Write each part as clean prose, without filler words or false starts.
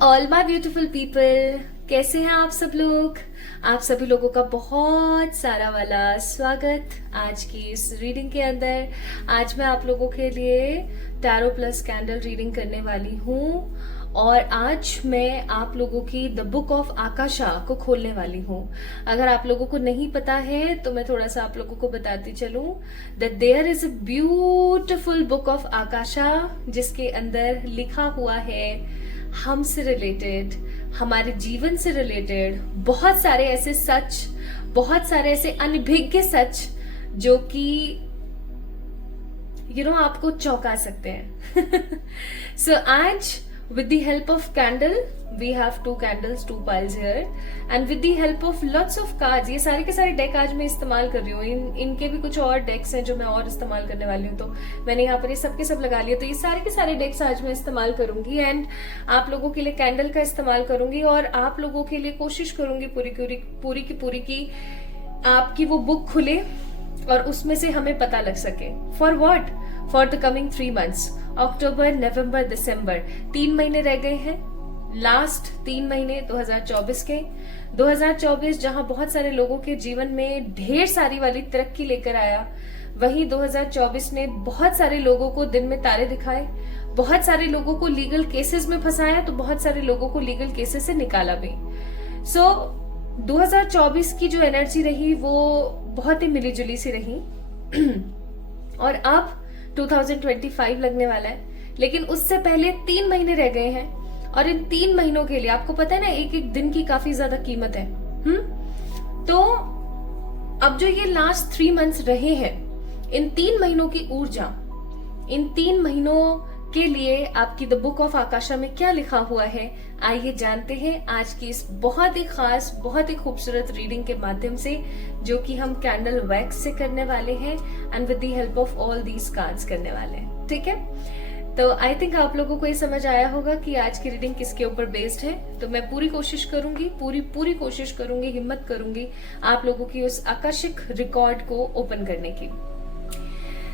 All my beautiful people, कैसे हैं आप सब लोग। आप सभी लोगों का बहुत सारा वाला स्वागत आज की इस रीडिंग के अंदर। आज मैं आप लोगों के लिए टैरो प्लस कैंडल रीडिंग करने वाली हूँ और आज मैं आप लोगों की द बुक ऑफ आकाशा को खोलने वाली हूँ। अगर आप लोगों को नहीं पता है तो मैं थोड़ा सा आप लोगों को बताती चलूं that there is a beautiful book of Akasha जिसके अंदर लिखा हुआ है हमसे रिलेटेड, हमारे जीवन से रिलेटेड बहुत सारे ऐसे सच, बहुत सारे ऐसे अनभिज्ञ सच जो कि आपको चौंका सकते हैं। सो आज with the help of candle, we have two candles, two piles here, and with the help of lots of cards, ये सारे के सारे डेक आज मैं इस्तेमाल कर रही हूँ। इनके भी कुछ और डेक्स हैं जो मैं और इस्तेमाल करने वाली हूँ, तो मैंने यहाँ पर ये सब के सब लगा लिया। तो ये सारे के सारे डेक्स आज मैं इस्तेमाल करूंगी एंड आप लोगों के लिए कैंडल का इस्तेमाल करूंगी और आप लोगों के लिए कोशिश करूंगी पूरी की आपकी वो बुक खुले और उसमें से हमें पता लग सके। For what? For the coming 3 months, अक्टूबर, नवंबर, दिसंबर, 3 महीने रह गए हैं। लास्ट 3 महीने 2024 के, 2024 जहां बहुत सारे लोगों के जीवन में ढेर सारी वाली तरक्की लेकर आया, वहीं 2024 ने बहुत सारे लोगों को दिन में तारे दिखाए, बहुत सारे लोगों को लीगल केसेस में फंसाया, तो बहुत सारे लोगों को लीगल केसेस से निकाला भी। सो 2024 की जो एनर्जी रही वो बहुत ही मिली जुली सी रही और अब 2025 लगने वाला है, लेकिन उससे पहले 3 महीने रह गए हैं और इन 3 महीनों के लिए आपको पता है ना, एक एक दिन की काफी ज्यादा कीमत है। तो अब जो ये लास्ट 3 months रहे हैं, इन 3 महीनों की ऊर्जा, इन 3 महीनों के लिए आपकी द बुक ऑफ आकाशा में क्या लिखा हुआ है, आइए जानते हैं आज की इस बहुत ही खास, बहुत ही खूबसूरत रीडिंग के माध्यम से, जो कि हम कैंडल वैक्स से करने वाले हैं and with the help of all these cards करने वाले हैं। ठीक है, तो आई थिंक आप लोगों को ये समझ आया होगा कि आज की रीडिंग किसके ऊपर बेस्ड है। तो मैं पूरी कोशिश करूंगी, पूरी कोशिश करूंगी, हिम्मत करूंगी आप लोगों की उस आकाशिक रिकॉर्ड को ओपन करने की।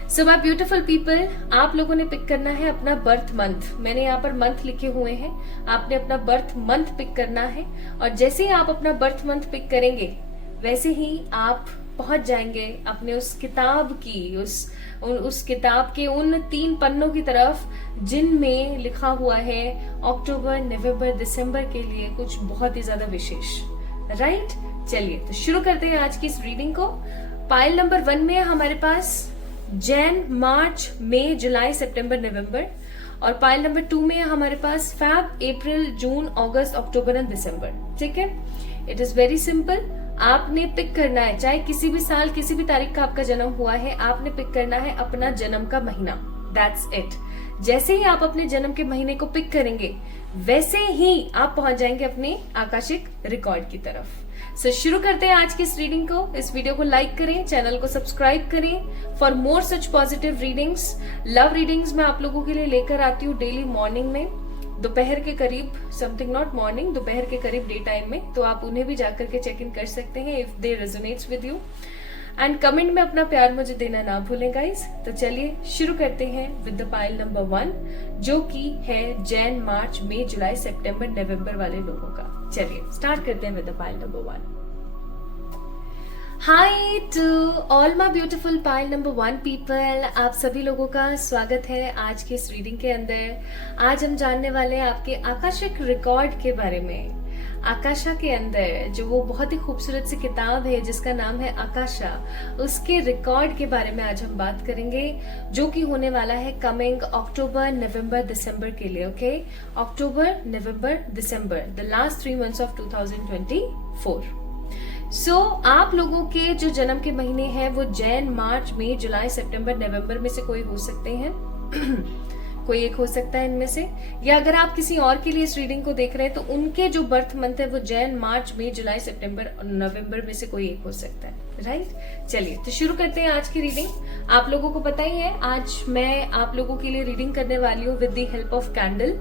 सो माय ब्यूटीफुल पीपल, आप लोगों ने पिक करना है अपना बर्थ मंथ। मैंने यहाँ पर मंथ लिखे हुए हैं, आपने अपना बर्थ मंथ पिक करना है और जैसे ही आप अपना बर्थ मंथ पिक करेंगे वैसे ही आप पहुंच जाएंगे अपने उस किताब की, उस किताब के उन 3 पन्नों की तरफ जिनमें लिखा हुआ है अक्टूबर, नवंबर, दिसंबर के लिए कुछ बहुत ही ज्यादा विशेष। राइट, चलिए तो शुरू करते हैं आज की इस रीडिंग को। पाइल नंबर 1 में हमारे पास जैन, मार्च, मई, जुलाई, सितंबर, नवंबर और पाइल नंबर 2 में हमारे पास fab, April, June, August, October and दिसंबर। ठीक है, इट इज वेरी सिंपल। आपने पिक करना है, चाहे किसी भी साल किसी भी तारीख का आपका जन्म हुआ है, आपने पिक करना है अपना जन्म का महीना। That's it. जैसे ही आप अपने जन्म के महीने को पिक करेंगे वैसे ही आप पहुंच जाएंगे अपने आकाशिक रिकॉर्ड की तरफ। सो शुरू करते हैं आज की इस रीडिंग को। इस वीडियो को लाइक करें, चैनल को सब्सक्राइब करें for more such positive readings. Love readings मैं आप लोगों के लिए लेकर आती हूँ डेली मॉर्निंग में, दोपहर के करीब, समथिंग नॉट मॉर्निंग, दोपहर के करीब डे टाइम में, तो आप उन्हें भी जाकर के चेक इन कर सकते हैं if they resonates with you. And comment में अपना प्यार मुझे देना ना भूलें गाइस। तो चलिए शुरू करते हैं विद द पाइल नंबर 1 जो कि है जैन, मार्च, मई, जुलाई, सितंबर, नवंबर वाले लोगों का। चलिए स्टार्ट करते हैं with the pile number 1। Hi to all my beautiful pile number 1 people, आप सभी लोगों का स्वागत है आज की इस रीडिंग के अंदर। आज हम जानने वाले हैं आपके आकाशिक रिकॉर्ड के बारे में। आकाशा के अंदर जो वो बहुत ही खूबसूरत सी किताब है जिसका नाम है आकाशा, उसके रिकॉर्ड के बारे में आज हम बात करेंगे, जो कि होने वाला है कमिंग अक्टूबर, नवंबर, दिसंबर के लिए। ओके, अक्टूबर, नवंबर, दिसंबर, द लास्ट 3 months ऑफ 2024। सो आप लोगों के जो जन्म के महीने हैं वो जैन, मार्च, मई, जुलाई, सितंबर, नवंबर में से कोई हो सकते हैं। कोई एक हो सकता है इनमें से, या अगर आप किसी और के लिए इस रीडिंग को देख रहे हैं तो उनके जो बर्थ मंथ है वो जैन, मार्च, मई, जुलाई, सितंबर और नवंबर में से कोई एक हो सकता है, राइट। चलिए तो शुरू करते हैं आज की रीडिंग। आप लोगों को पता ही है आज मैं आप लोगों के लिए रीडिंग करने वाली हूँ with the help of candle.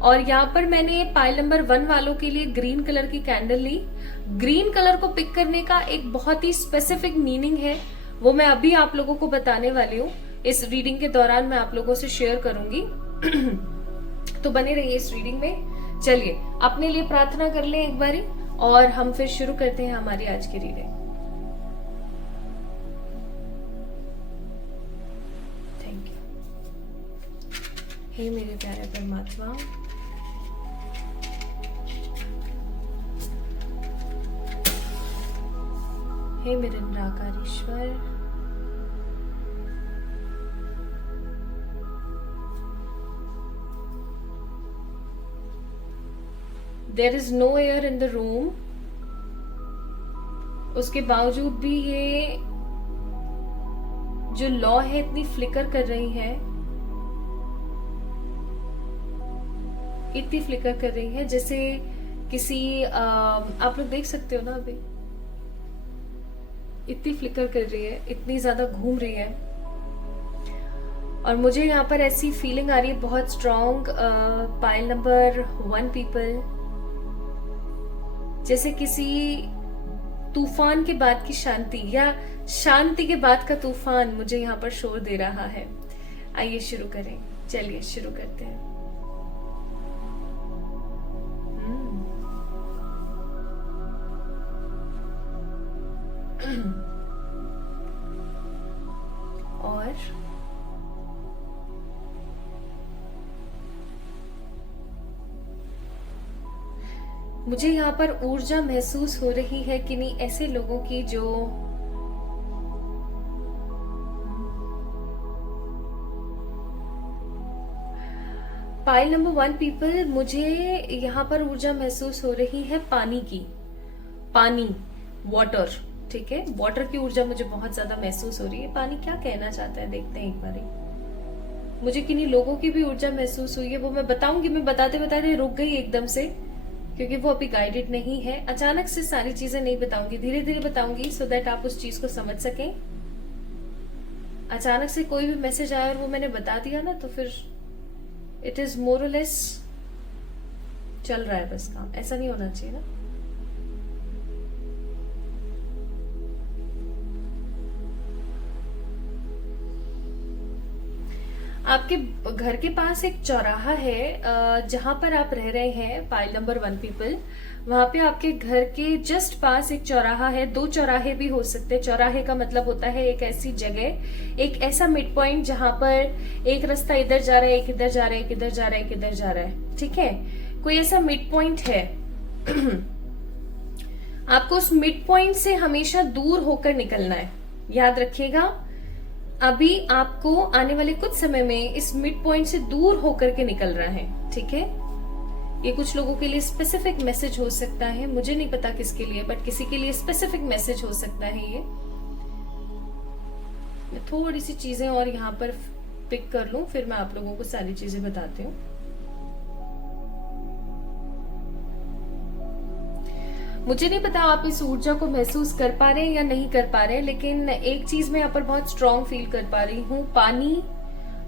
और यहाँ पर मैंने पाइल नंबर 1 वालों के लिए ग्रीन कलर की कैंडल ली। ग्रीन कलर को पिक करने का एक बहुत ही स्पेसिफिक मीनिंग है, वो मैं अभी आप लोगों को बताने वाली हूँ। इस रीडिंग के दौरान मैं आप लोगों से शेयर करूंगी तो बने रहिए इस रीडिंग में। चलिए अपने लिए प्रार्थना कर लें एक बारी और हम फिर शुरू करते हैं हमारी आज की रीडिंग। Thank you. हे मेरे प्यारे परमात्मा, हे मेरे निराकार ईश्वर, there is no air in the room, उसके बावजूद भी ये जो लॉ है इतनी फ्लिकर कर रही है, इतनी फ्लिकर कर रही है जैसे किसी आप लोग देख सकते हो ना, अभी इतनी फ्लिकर कर रही है, इतनी ज्यादा घूम रही है। और मुझे यहाँ पर ऐसी फीलिंग आ रही है बहुत स्ट्रॉन्ग पाइल नंबर 1 पीपल, जैसे किसी तूफान के बाद की शांति या शांति के बाद का तूफान मुझे यहाँ पर शोर दे रहा है। आइए शुरू करें, चलिए शुरू करते हैं। और मुझे यहाँ पर ऊर्जा महसूस हो रही है कि नहीं ऐसे लोगों की जो पाइल नंबर 1 पीपल, मुझे यहाँ पर ऊर्जा महसूस हो रही है पानी की, पानी, वाटर, ठीक है, वाटर की ऊर्जा मुझे बहुत ज्यादा महसूस हो रही है। पानी क्या कहना चाहता है देखते हैं एक बार। मुझे किन्हीं लोगों की भी ऊर्जा महसूस हुई है, वो मैं बताऊंगी। मैं बताते बताते रुक गई एकदम से क्योंकि वो अभी गाइडेड नहीं है। अचानक से सारी चीजें नहीं बताऊंगी, धीरे धीरे बताऊंगी सो दैट आप उस चीज को समझ सकें। अचानक से कोई भी मैसेज आया और वो मैंने बता दिया ना तो फिर इट इज मोर और लेस चल रहा है बस काम, ऐसा नहीं होना चाहिए ना। आपके घर के पास एक चौराहा है जहां पर आप रह रहे हैं पाइल नंबर 1 पीपल, वहां पे आपके घर के जस्ट पास एक चौराहा है। 2 चौराहे भी हो सकते हैं। चौराहे का मतलब होता है एक ऐसी जगह, एक ऐसा मिड पॉइंट जहां पर एक रास्ता इधर जा रहा है, एक इधर जा रहा है, एक इधर जा रहा है, एक इधर जा रहा है, ठीक है, कोई ऐसा मिड पॉइंट है। आपको उस मिड पॉइंट से हमेशा दूर होकर निकलना है, याद रखिएगा। अभी आपको आने वाले कुछ समय में इस मिड पॉइंट से दूर होकर के निकल रहा है, ठीक है। ये कुछ लोगों के लिए स्पेसिफिक मैसेज हो सकता है, मुझे नहीं पता किसके लिए, बट किसी के लिए स्पेसिफिक मैसेज हो सकता है ये। मैं थोड़ी सी चीजें और यहाँ पर पिक कर लूं, फिर मैं आप लोगों को सारी चीजें बताती हूँ। मुझे नहीं पता आप इस ऊर्जा को महसूस कर पा रहे हैं या नहीं कर पा रहे हैं, लेकिन एक चीज मैं यहाँ पर बहुत स्ट्रॉन्ग फील कर पा रही हूँ। पानी,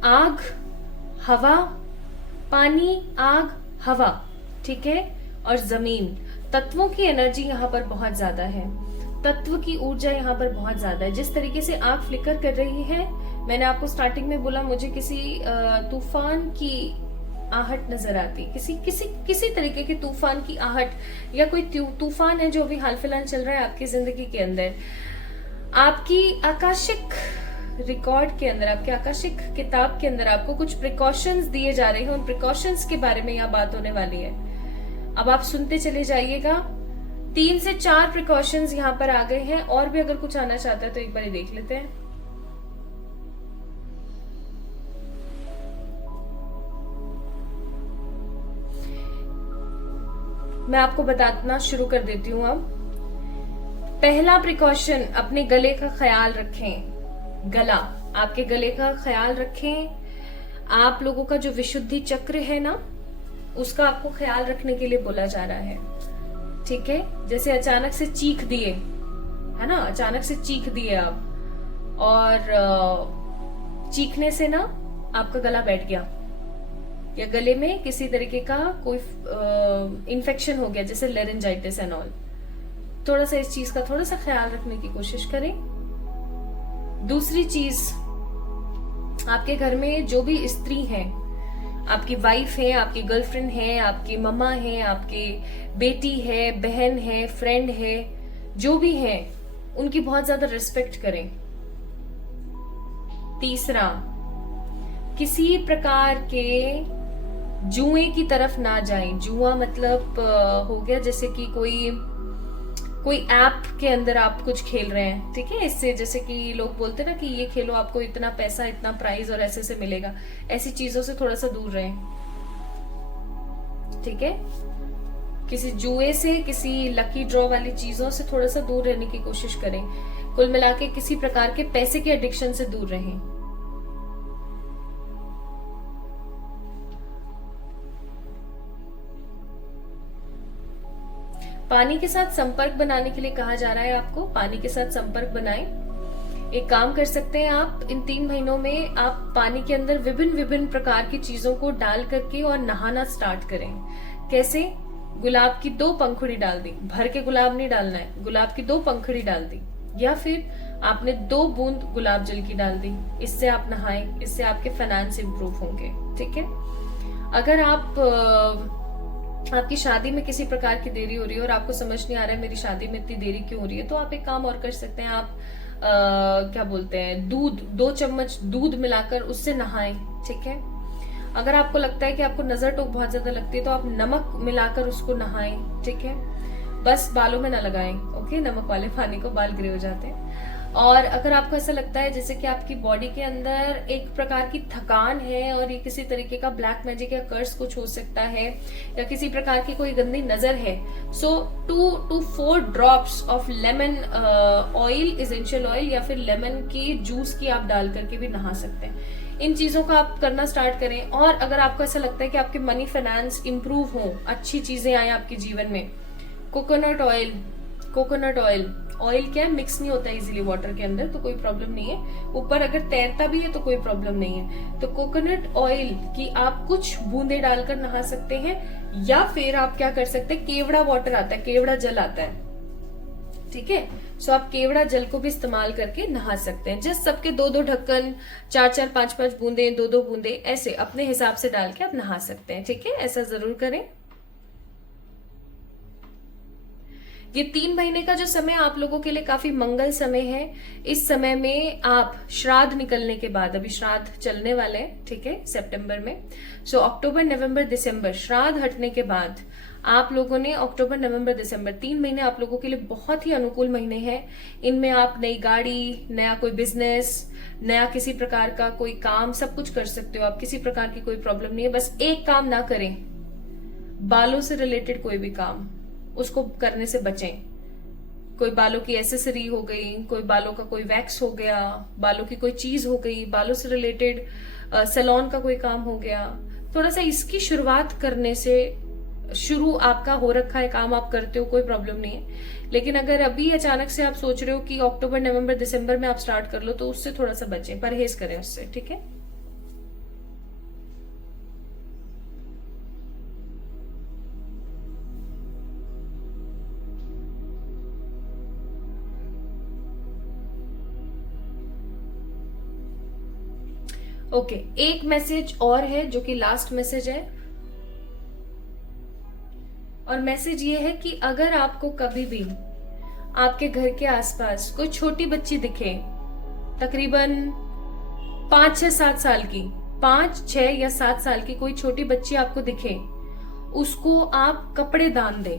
आग, हवा, पानी, आग, हवा, ठीक है, और जमीन, तत्वों की एनर्जी यहाँ पर बहुत ज्यादा है। तत्व की ऊर्जा यहाँ पर बहुत ज्यादा है। जिस तरीके से आग फ्लिकर कर रही है, मैंने आपको स्टार्टिंग में बोला मुझे किसी तूफान की आहट नजर आती, किसी तरीके के तूफान की आहट, या कोई तूफान है जो अभी हाल फिलहाल चल रहा है आपकी जिंदगी के अंदर। आपकी आकाशिक रिकॉर्ड के अंदर, आपके आकाशिक किताब के अंदर आपको कुछ प्रिकॉशंस दिए जा रहे हैं। उन प्रिकॉशंस के बारे में यह बात होने वाली है। अब आप सुनते चले जाइएगा। 3 से 4 प्रिकॉशंस यहाँ पर आ गए हैं, और भी अगर कुछ आना चाहता है तो एक बार देख लेते हैं। मैं आपको बताना शुरू कर देती हूँ। अब पहला प्रिकॉशन, अपने गले का ख्याल रखें। गला, आपके गले का ख्याल रखें। आप लोगों का जो विशुद्धि चक्र है ना, उसका आपको ख्याल रखने के लिए बोला जा रहा है, ठीक है। जैसे अचानक से चीख दिए, है ना, अचानक से चीख दिए आप, और चीखने से ना आपका गला बैठ गया, या गले में किसी तरीके का कोई इन्फेक्शन हो गया, जैसे लेरिंजाइटिस एंड ऑल, थोड़ा सा इस चीज का थोड़ा सा ख्याल रखने की कोशिश करें। दूसरी चीज, आपके घर में जो भी स्त्री हैं, आपकी वाइफ है, आपकी गर्लफ्रेंड है, आपकी मम्मा है, आपकी बेटी है, बहन है, फ्रेंड है, जो भी है, उनकी बहुत ज्यादा रिस्पेक्ट करें। तीसरा, किसी प्रकार के जुए की तरफ ना जाएं। जुआ मतलब हो गया जैसे कि कोई ऐप के अंदर आप कुछ खेल रहे हैं, ठीक है, इससे जैसे कि लोग बोलते हैं ना कि ये खेलो आपको इतना पैसा, इतना प्राइज और ऐसे से मिलेगा, ऐसी चीजों से थोड़ा सा दूर रहें, ठीक है। किसी जुए से, किसी लकी ड्रॉ वाली चीजों से थोड़ा सा दूर रहने की कोशिश करें। कुल मिला के किसी प्रकार के पैसे के एडिक्शन से दूर रहें। पानी के साथ संपर्क बनाने के लिए कहा जा रहा है आपको, पानी के साथ संपर्क बनाएं। एक काम कर सकते हैं आप, इन 3 महीनों में आप पानी के अंदर विभिन्न विभिन्न प्रकार की चीजों को डाल करके और नहाना स्टार्ट करें। कैसे? गुलाब की 2 पंखुड़ी डाल दी, भर के गुलाब नहीं डालना है, गुलाब की 2 पंखुड़ी डाल दी, या फिर आपने 2 बूंद गुलाब जल की डाल दी, इससे आप नहाएं, इससे आपके फाइनेंस इंप्रूव होंगे, ठीक है। अगर आपकी शादी में किसी प्रकार की देरी हो रही है और आपको समझ नहीं आ रहा है मेरी शादी में इतनी देरी क्यों हो रही है, तो आप एक काम और कर सकते हैं, आप क्या बोलते हैं, 2 चम्मच दूध मिलाकर उससे नहाएं, ठीक है। अगर आपको लगता है कि आपको नजर टोक बहुत ज्यादा लगती है, तो आप नमक मिलाकर उसको नहाएं, ठीक है। बस बालों में ना लगाएं, ओके, नमक वाले पानी को, बाल ग्रे हो जाते हैं। और अगर आपको ऐसा लगता है जैसे कि आपकी बॉडी के अंदर एक प्रकार की थकान है और ये किसी तरीके का ब्लैक मैजिक या कर्स कुछ हो सकता है, या किसी प्रकार की कोई गंदी नजर है, सो 2 to 4 drops of lemon oil, essential oil, या फिर लेमन की जूस की आप डाल करके भी नहा सकते हैं। इन चीजों का आप करना स्टार्ट करें। और अगर आपको ऐसा लगता है कि आपके मनी फाइनेंस इंप्रूव हो, अच्छी चीजें आए आपके जीवन में, कोकोनट ऑयल ऑयल क्या है, मिक्स नहीं होता इजीली वाटर के अंदर, तो कोई प्रॉब्लम नहीं है। ऊपर अगर तैरता भी है तो कोई प्रॉब्लम नहीं है। तो कोकोनट ऑयल की आप कुछ बूंदे डालकर नहा सकते हैं, या फिर आप क्या कर सकते हैं, केवड़ा वाटर आता है, केवड़ा जल आता है, ठीक है। सो आप केवड़ा जल को भी इस्तेमाल करके नहा सकते हैं। जस्ट सबके 2-2 ढक्कन, 4-4, 5-5 बूंदे, 2-2 बूंदे, ऐसे अपने हिसाब से डाल के आप नहा सकते हैं, ठीक है। ऐसा जरूर करें। ये 3 महीने का जो समय आप लोगों के लिए काफी मंगल समय है। इस समय में आप श्राद्ध निकलने के बाद, अभी श्राद्ध चलने वाले हैं, ठीक है, सितंबर में, सो अक्टूबर, नवंबर, दिसंबर, श्राद्ध हटने के बाद आप लोगों ने अक्टूबर, नवंबर, दिसंबर 3 महीने आप लोगों के लिए बहुत ही अनुकूल महीने हैं। इनमें आप नई गाड़ी, नया कोई बिजनेस, नया किसी प्रकार का कोई काम, सब कुछ कर सकते हो आप, किसी प्रकार की कोई प्रॉब्लम नहीं है। बस एक काम ना करें, बालों से रिलेटेड कोई भी काम, उसको करने से बचें। कोई बालों की एसेसरी हो गई, कोई बालों का कोई वैक्स हो गया, बालों की कोई चीज हो गई, बालों से रिलेटेड सैलून का कोई काम हो गया, थोड़ा सा इसकी शुरुआत करने से, शुरू आपका हो रखा है, काम आप करते हो, कोई प्रॉब्लम नहीं है। लेकिन अगर अभी अचानक से आप सोच रहे हो कि अक्टूबर, नवंबर, दिसंबर में आप स्टार्ट कर लो, तो उससे थोड़ा सा बचें, परहेज करें उससे, ठीक है। ओके, एक मैसेज और है जो कि लास्ट मैसेज है, और मैसेज ये है कि अगर आपको कभी भी आपके घर के आसपास कोई छोटी बच्ची दिखे, तकरीबन 5, 6, 7 साल की, 5, 6 या 7 साल की कोई छोटी बच्ची आपको दिखे, उसको आप कपड़े दान दें,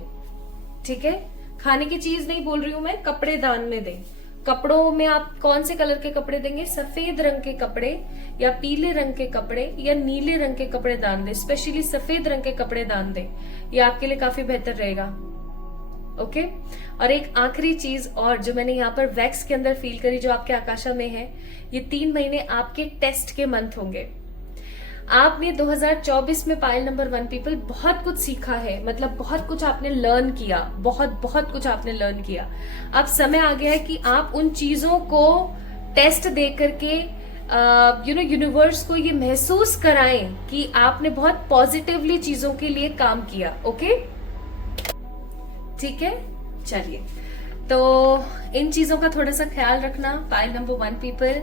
ठीक है। खाने की चीज नहीं बोल रही हूं मैं, कपड़े दान में दें। कपड़ों में आप कौन से कलर के कपड़े देंगे? सफेद रंग के कपड़े, या पीले रंग के कपड़े, या नीले रंग के कपड़े दान दें। स्पेशली सफेद रंग के कपड़े दान दें, ये आपके लिए काफी बेहतर रहेगा, ओके। और एक आखिरी चीज और जो मैंने यहाँ पर वैक्स के अंदर फील करी, जो आपके आकाशा में है, ये 3 महीने आपके टेस्ट के मंथ होंगे। आपने 2024 में पायल नंबर 1 पीपल बहुत कुछ सीखा है, मतलब बहुत कुछ आपने लर्न किया, बहुत बहुत कुछ आपने लर्न किया। अब समय आ गया है कि आप उन चीजों को टेस्ट दे करके यूनिवर्स को ये महसूस कराएं कि आपने बहुत पॉजिटिवली चीजों के लिए काम किया। ओके, ठीक है, चलिए। तो इन चीजों का थोड़ा सा ख्याल रखना pile number 1 people.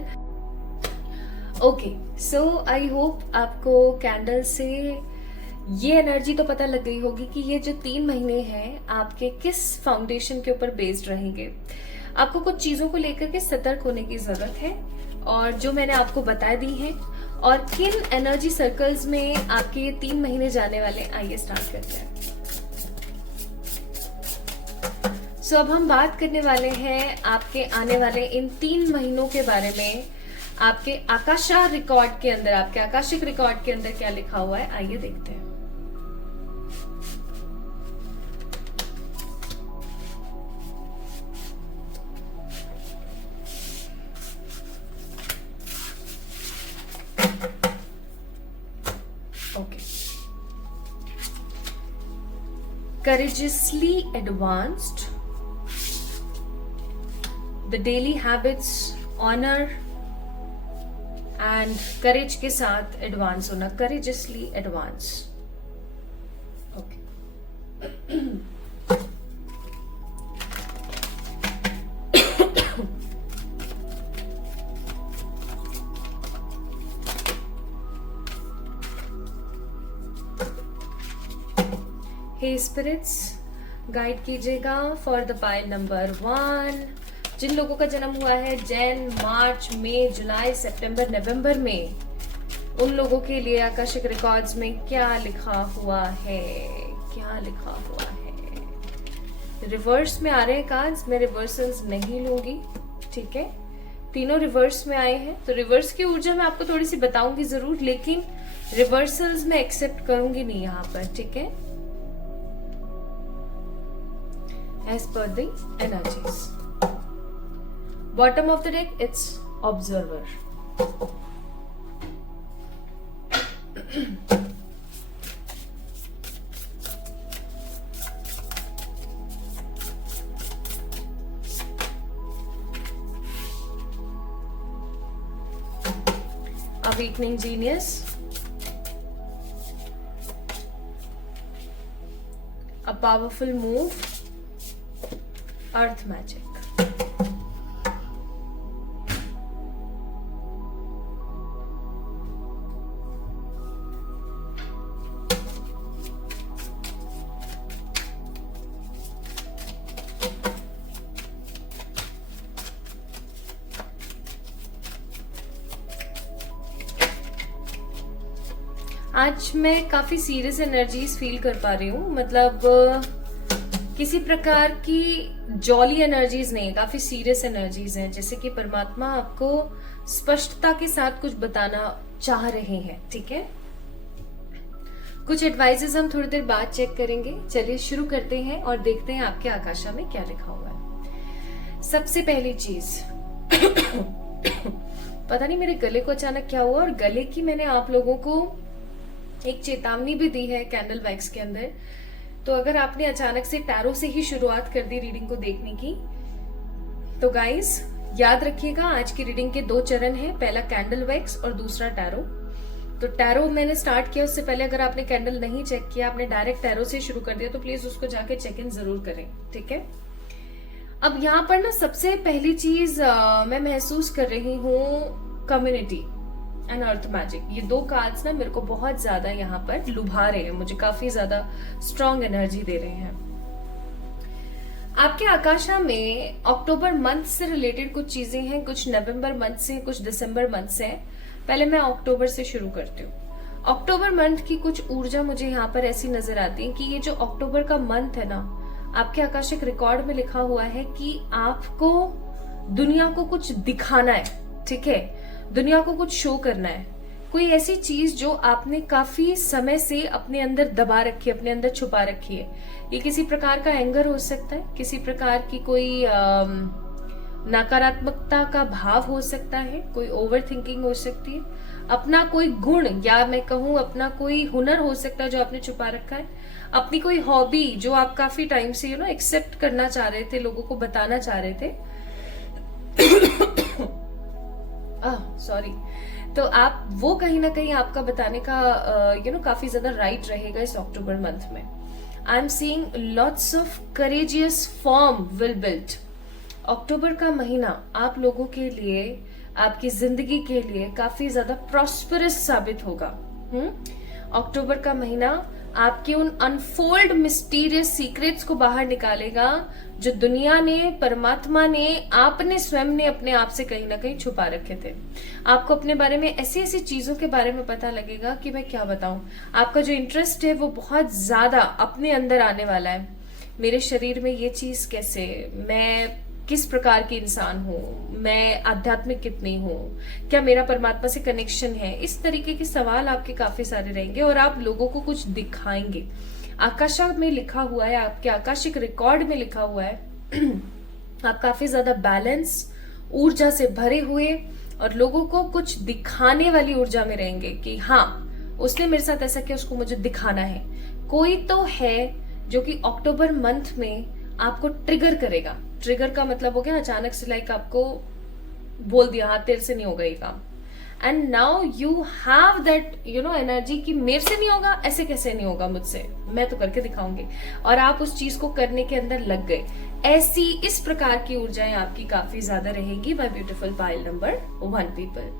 Okay, so I hope आपको कैंडल से ये एनर्जी तो पता लग गई होगी कि ये जो 3 महीने हैं आपके किस फाउंडेशन के ऊपर बेस्ड रहेंगे। आपको कुछ चीजों को लेकर के सतर्क होने की जरूरत है, और जो मैंने आपको बता दी है, और किन एनर्जी सर्कल्स में आपके ये 3 महीने जाने वाले। आइए स्टार्ट करते हैं। सो अब हम बात करने वाले हैं आपके आने वाले इन 3 महीनों के बारे में। आपके आकाशा रिकॉर्ड के अंदर, आपके आकाशिक रिकॉर्ड के अंदर क्या लिखा हुआ है, आइए देखते हैं। Okay, courageously advanced, the daily habits, honor and courage के साथ एडवांस होना, करेजसली एडवांस। ओके, हे स्पिरिट्स, गाइड कीजिएगा फॉर द पाइल नंबर 1। जिन लोगों का जन्म हुआ है जैन, मार्च, मई, जुलाई, सितंबर, नवंबर में, उन लोगों के लिए आकाशिक रिकॉर्ड्स में क्या लिखा हुआ है, क्या लिखा हुआ है। रिवर्स में आ रहे हैं कार्ड्स, मैं रिवर्सल्स नहीं लूंगी, ठीक है। तीनों रिवर्स में आए हैं, तो रिवर्स की ऊर्जा मैं आपको थोड़ी सी बताऊंगी जरूर, लेकिन रिवर्सल्स में एक्सेप्ट करूंगी नहीं यहाँ पर, ठीक है, as per the energies. Bottom of the deck, it's observer. Awakening genius. A powerful move. Earth magic. आज मैं काफी सीरियस एनर्जीज फील कर पा रही हूँ, मतलब किसी प्रकार की जॉली एनर्जीज नहीं, काफी सीरियस एनर्जीज हैं, जैसे कि परमात्मा आपको स्पष्टता के साथ कुछ बताना चाह रहे हैं, ठीक है। कुछ एडवाइजेस हम थोड़ी देर बाद चेक करेंगे। चलिए शुरू करते हैं और देखते हैं आपके आकाशा में क्या लिखा हुआ है। सबसे पहली चीज पता नहीं मेरे गले को अचानक क्या हुआ, और गले की मैंने आप लोगों को एक चेतावनी भी दी है कैंडल वैक्स के अंदर। तो अगर आपने अचानक से टैरो से ही शुरुआत कर दी रीडिंग को देखने की, तो गाइस याद रखिएगा आज की रीडिंग के 2 चरण हैं, पहला कैंडल वैक्स और दूसरा टैरो। तो टैरो मैंने स्टार्ट किया, उससे पहले अगर आपने कैंडल नहीं चेक किया, आपने डायरेक्ट टैरो से शुरू कर दिया, तो प्लीज उसको जाके चेक इन जरूर करें, ठीक है। अब यहाँ पर ना सबसे पहली चीज मैं महसूस कर रही हूँ कम्युनिटी एंड अर्थ मैजिक। ये 2 कार्ड्स ना मेरे को बहुत ज्यादा यहाँ पर लुभा रहे हैं, मुझे काफी ज्यादा स्ट्रॉन्ग एनर्जी दे रहे हैं। आपके आकाशा में अक्टूबर मंथ से रिलेटेड कुछ चीजें हैं, कुछ नवंबर मंथ से, कुछ दिसंबर मंथ से। पहले मैं अक्टूबर से शुरू करती हूँ। अक्टूबर मंथ की कुछ ऊर्जा मुझे यहाँ पर ऐसी नजर आती है कि ये जो अक्टूबर का मंथ है ना, आपके आकाशिक रिकॉर्ड में लिखा हुआ है कि आपको दुनिया को कुछ दिखाना है, ठीक है, दुनिया को कुछ शो करना है। कोई ऐसी चीज जो आपने काफी समय से अपने अंदर दबा रखी है, अपने अंदर छुपा रखी है। ये किसी प्रकार का एंगर हो सकता है, किसी प्रकार की कोई नकारात्मकता का भाव हो सकता है, कोई ओवर थिंकिंग हो सकती है। अपना कोई गुण या मैं कहूं अपना कोई हुनर हो सकता है जो आपने छुपा रखा है, अपनी कोई हॉबी जो आप काफी टाइम से एक्सेप्ट करना चाह रहे थे, लोगों को बताना चाह रहे थे। सॉरी। तो आप वो कहीं ना कहीं आपका बताने का काफी ज्यादा राइट रहेगा इस अक्टूबर मंथ में। I am seeing lots of courageous form will build. अक्टूबर का महीना आप लोगों के लिए, आपकी जिंदगी के लिए काफी ज्यादा प्रॉस्परस साबित होगा। अक्टूबर का महीना आपके उन अनफोल्ड मिस्टीरियस सीक्रेट्स को बाहर निकालेगा जो दुनिया ने, परमात्मा ने, आपने स्वयं ने अपने आप से कहीं ना कहीं छुपा रखे थे। आपको अपने बारे में ऐसी ऐसी चीजों के बारे में पता लगेगा कि मैं क्या बताऊं। आपका जो इंटरेस्ट है वो बहुत ज्यादा अपने अंदर आने वाला है। मेरे शरीर में ये चीज कैसे, मैं किस प्रकार की इंसान हूँ, मैं आध्यात्मिक कितनी हूँ, क्या मेरा परमात्मा से कनेक्शन है, इस तरीके के सवाल आपके काफी सारे रहेंगे और आप लोगों को कुछ दिखाएंगे। आकाशा में लिखा हुआ है, आपके आकाशिक रिकॉर्ड में लिखा हुआ है आप काफी ज्यादा बैलेंस, ऊर्जा से भरे हुए और लोगों को कुछ दिखाने वाली ऊर्जा में रहेंगे कि हाँ उसने मेरे साथ ऐसा किया, उसको मुझे दिखाना है। कोई तो है जो कि अक्टूबर मंथ में आपको ट्रिगर करेगा। ट्रिगर का मतलब हो गया अचानक से, लाइक आपको बोल दिया हाँ तेरे से नहीं होगा ये काम, and now you have that energy कि मेरे से नहीं होगा, ऐसे कैसे नहीं होगा मुझसे, मैं तो करके दिखाऊंगी, और आप उस चीज को करने के अंदर लग गए। ऐसी इस प्रकार की ऊर्जाएं आपकी काफी ज्यादा रहेगी my beautiful pile number 1 people.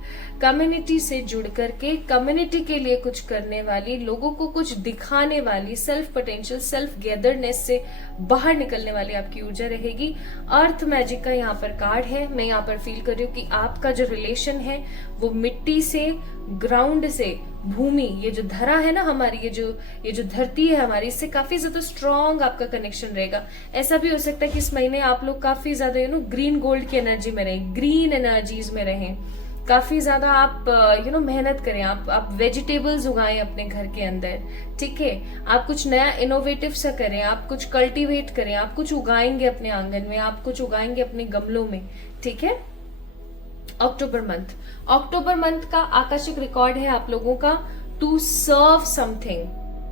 Community से जुड़ करके कम्युनिटी के लिए कुछ करने वाली, लोगों को कुछ दिखाने वाली, सेल्फ पोटेंशियल, सेल्फ गैदरनेस से बाहर निकलने वाली आपकी ऊर्जा रहेगी। अर्थ मैजिक का यहाँ पर कार्ड है। मैं यहाँ पर फील कर रही हूँ कि आपका जो रिलेशन है वो मिट्टी से, ग्राउंड से, भूमि, ये जो धरा है ना हमारी, ये जो धरती है हमारी, इससे काफी ज्यादा स्ट्रॉन्ग आपका कनेक्शन रहेगा। ऐसा भी हो सकता है कि इस महीने आप लोग काफी ज्यादा ग्रीन गोल्ड की एनर्जी में रहें, ग्रीन एनर्जीज में रहें, काफी ज्यादा आप मेहनत करें, आप वेजिटेबल्स उगाएं अपने घर के अंदर, ठीक है। आप कुछ नया इनोवेटिव सा करें, आप कुछ कल्टीवेट करें, आप कुछ उगाएंगे अपने आंगन में, आप कुछ उगाएंगे अपने गमलों में, ठीक है। अक्टूबर मंथ का आकाशिक रिकॉर्ड है आप लोगों का to serve something,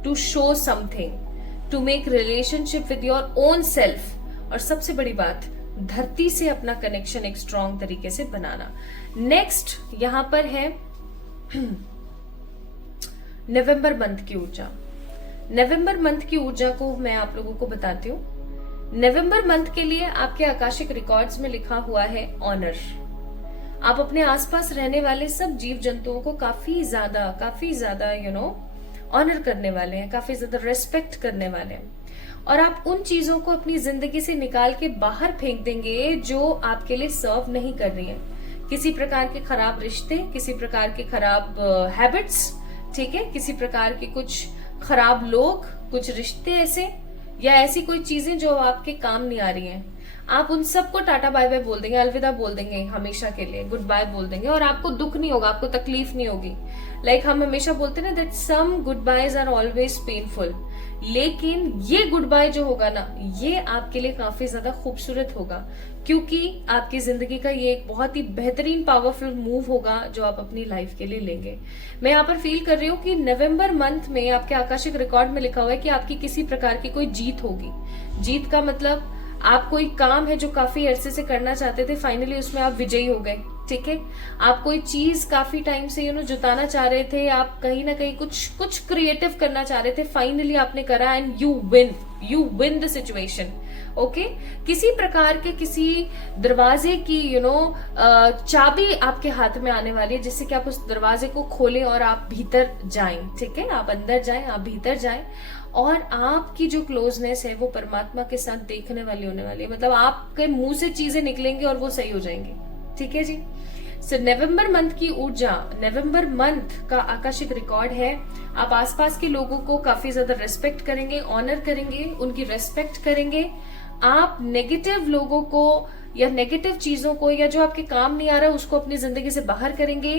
to show something, to make relationship with your own self, और सबसे बड़ी बात धरती से अपना कनेक्शन एक स्ट्रॉन्ग तरीके से बनाना। नेक्स्ट यहां पर है नवंबर मंथ की ऊर्जा। नवंबर मंथ की ऊर्जा को मैं आप लोगों को बताती हूँ। नवंबर मंथ के लिए आपके आकाशिक रिकॉर्ड्स में लिखा हुआ है ऑनर। आप अपने आसपास रहने वाले सब जीव जंतुओं को काफी ज्यादा ऑनर करने वाले हैं, काफी ज्यादा रेस्पेक्ट करने वाले हैं, और आप उन चीजों को अपनी जिंदगी से निकाल के बाहर फेंक देंगे जो आपके लिए सर्व नहीं कर रही है। किसी प्रकार के खराब रिश्ते, किसी प्रकार के खराब हैबिट्स, ठीक है, किसी प्रकार के कुछ खराब लोग, कुछ रिश्ते ऐसे, या ऐसी कोई चीजें जो आपके काम नहीं आ रही हैं, आप उन सबको टाटा बाय बाय बोल देंगे, अलविदा बोल देंगे, हमेशा के लिए गुड बाय बोल देंगे, और आपको दुख नहीं होगा, आपको तकलीफ नहीं होगी। लाइक हम हमेशा बोलते हैं ना that some goodbyes are always painful, लेकिन ये गुड बाय जो होगा ना, ये आपके लिए काफी ज्यादा खूबसूरत होगा, क्योंकि आपकी जिंदगी का ये एक बहुत ही बेहतरीन पावरफुल मूव होगा जो आप अपनी लाइफ के लिए लेंगे। मैं यहाँ पर फील कर रही हूँ कि नवंबर मंथ में आपके आकाशिक रिकॉर्ड में लिखा हुआ है कि आपकी किसी प्रकार की कोई जीत होगी। जीत का मतलब आप कोई काम है जो काफी अरसे से करना चाहते थे, फाइनली उसमें आप विजयी हो गए, ठीक है। आप कोई चीज काफी टाइम से जुटाना चाह रहे थे, आप कहीं ना कहीं कुछ क्रिएटिव करना चाह रहे थे, फाइनली आपने करा and you win the situation, okay. किसी प्रकार के किसी दरवाजे की चाबी आपके हाथ में आने वाली है, जिससे कि आप उस दरवाजे को खोलें और आप भीतर जाएं, ठीक है। आप अंदर जाएं, आप भीतर जाएं, और आपकी जो क्लोजनेस है वो परमात्मा के साथ देखने वाली होने वाली है। मतलब आपके मुंह से चीजें निकलेंगी और वो सही हो जाएंगी, ठीक है जी। सो नवंबर मंथ की ऊर्जा, नवंबर मंथ का आकाशिक रिकॉर्ड है आप आसपास के लोगों को काफी ज्यादा रेस्पेक्ट करेंगे, ऑनर करेंगे, उनकी रेस्पेक्ट करेंगे। आप नेगेटिव लोगों को या नेगेटिव चीजों को या जो आपके काम नहीं आ रहा उसको अपनी जिंदगी से बाहर करेंगे,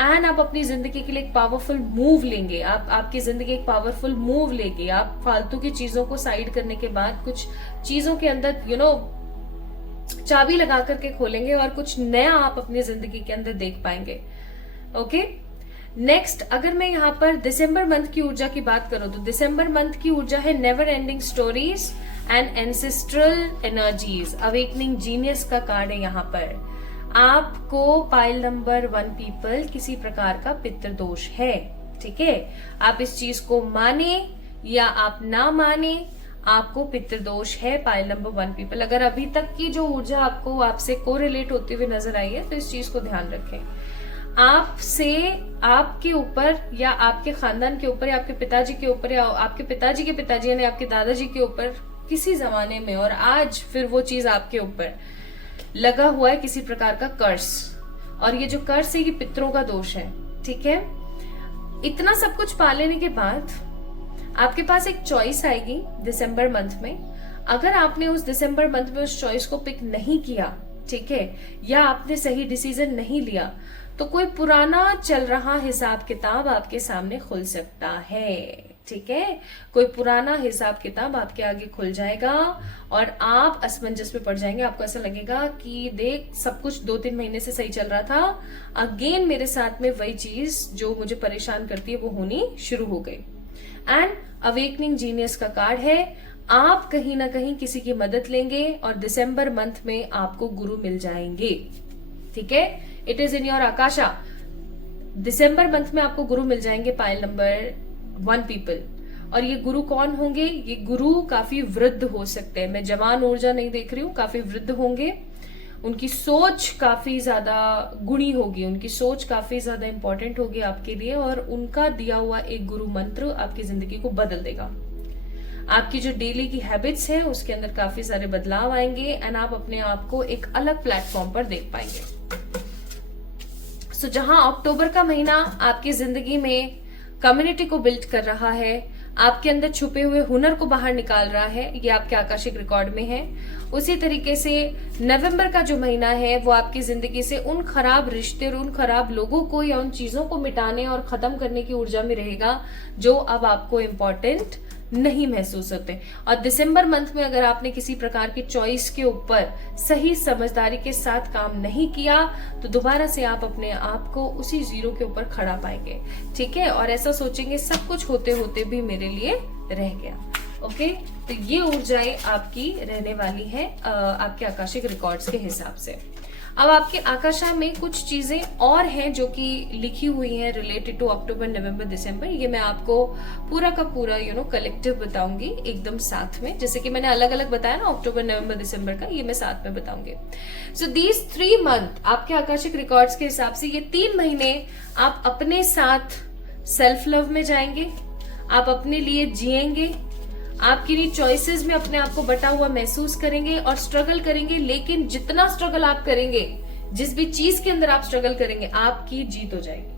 एंड आप अपनी जिंदगी के लिए एक पावरफुल मूव लेंगे। आपकी जिंदगी एक पावरफुल मूव लेगी। आप फालतू की चीजों को साइड करने के बाद कुछ चीजों के अंदर चाबी लगा करके खोलेंगे और कुछ नया आप अपनी जिंदगी के अंदर देख पाएंगे, ओके। नेक्स्ट अगर मैं यहाँ पर दिसंबर मंथ की ऊर्जा की बात करूं तो दिसंबर मंथ की ऊर्जा है never ending stories and ancestral energies, awakening genius का कार्ड है यहाँ पर। आपको पाइल नंबर 1 पीपल किसी प्रकार का पितृदोष है, ठीक है। आप इस चीज को माने या आप ना माने, आपको पितृदोष है पाइल नंबर 1 पीपल। अगर अभी तक की जो ऊर्जा आपको आपसे कोरिलेट होती हुई नजर आई है तो इस चीज को ध्यान रखें। आपसे, आपके ऊपर या आपके खानदान के ऊपर या आपके पिताजी के ऊपर या आपके पिताजी के पिताजी यानी आपके दादाजी के ऊपर किसी जमाने में और आज फिर वो चीज आपके ऊपर लगा हुआ है किसी प्रकार का कर्स, और ये जो कर्स है ये पितरों का दोष है, ठीक है। इतना सब कुछ पा लेने के बाद आपके पास एक चॉइस आएगी दिसंबर मंथ में। अगर आपने उस दिसंबर मंथ में उस चॉइस को पिक नहीं किया, ठीक है, या आपने सही डिसीजन नहीं लिया, तो कोई पुराना चल रहा हिसाब किताब आपके सामने खुल सकता है, ठीक है। कोई पुराना हिसाब किताब आपके आगे खुल जाएगा और आप असमंजस में पड़ जाएंगे। आपको ऐसा लगेगा कि देख सब कुछ 2-3 महीने से सही चल रहा था, अगेन मेरे साथ में वही चीज जो मुझे परेशान करती है वो होनी शुरू हो गई। एंड अवेकनिंग जीनियस का कार्ड है, आप कहीं ना कहीं किसी की मदद लेंगे और दिसंबर मंथ में आपको गुरु मिल जाएंगे, ठीक है। It is in your Akasha, December month में आपको गुरु मिल जाएंगे पाइल नंबर 1 पीपल। और ये गुरु कौन होंगे? ये गुरु काफी वृद्ध हो सकते हैं, मैं जवान ऊर्जा नहीं देख रही हूँ, काफी वृद्ध होंगे। उनकी सोच काफी ज्यादा गुणी होगी, उनकी सोच काफी ज्यादा इंपॉर्टेंट होगी आपके लिए, और उनका दिया हुआ एक गुरु मंत्र आपकी जिंदगी को बदल देगा। आपकी जो डेली की हैबिट्स है उसके अंदर काफी सारे बदलाव आएंगे एंड आप अपने आप को एक अलग प्लेटफॉर्म पर देख पाएंगे। सो जहां अक्टूबर का महीना आपकी जिंदगी में कम्युनिटी को बिल्ड कर रहा है, आपके अंदर छुपे हुए हुनर को बाहर निकाल रहा है, ये आपके आकाशिक रिकॉर्ड में है। उसी तरीके से नवंबर का जो महीना है वो आपकी जिंदगी से उन खराब रिश्ते और उन खराब लोगों को या उन चीजों को मिटाने और खत्म करने की ऊर्जा में रहेगा जो अब आपको इम्पोर्टेंट नहीं महसूस होते। और दिसंबर मंथ में अगर आपने किसी प्रकार की चॉइस के ऊपर सही समझदारी के साथ काम नहीं किया तो दोबारा से आप अपने आप को उसी जीरो के ऊपर खड़ा पाएंगे, ठीक है। और ऐसा सोचेंगे सब कुछ होते होते भी मेरे लिए रह गया, ओके। तो ये ऊर्जाएं आपकी रहने वाली है आपके आकाशिक रिकॉर्ड्स के हिसाब से। अब आपके आकाशा में कुछ चीजें और हैं जो कि लिखी हुई हैं रिलेटेड टू अक्टूबर, नवंबर, दिसंबर। ये मैं आपको पूरा का पूरा कलेक्टिव बताऊंगी एकदम साथ में, जैसे कि मैंने अलग अलग बताया ना अक्टूबर, नवंबर, दिसंबर का, ये मैं साथ में बताऊंगी। सो दीज 3 मंथ आपके आकाशिक रिकॉर्ड्स के हिसाब से ये 3 महीने आप अपने साथ सेल्फ लव में जाएंगे, आप अपने लिए जिएंगे, आप किन्हीं चॉइसेस में अपने आप को बटा हुआ महसूस करेंगे और स्ट्रगल करेंगे। लेकिन जितना स्ट्रगल आप करेंगे, जिस भी चीज के अंदर आप स्ट्रगल करेंगे, आपकी जीत हो जाएगी,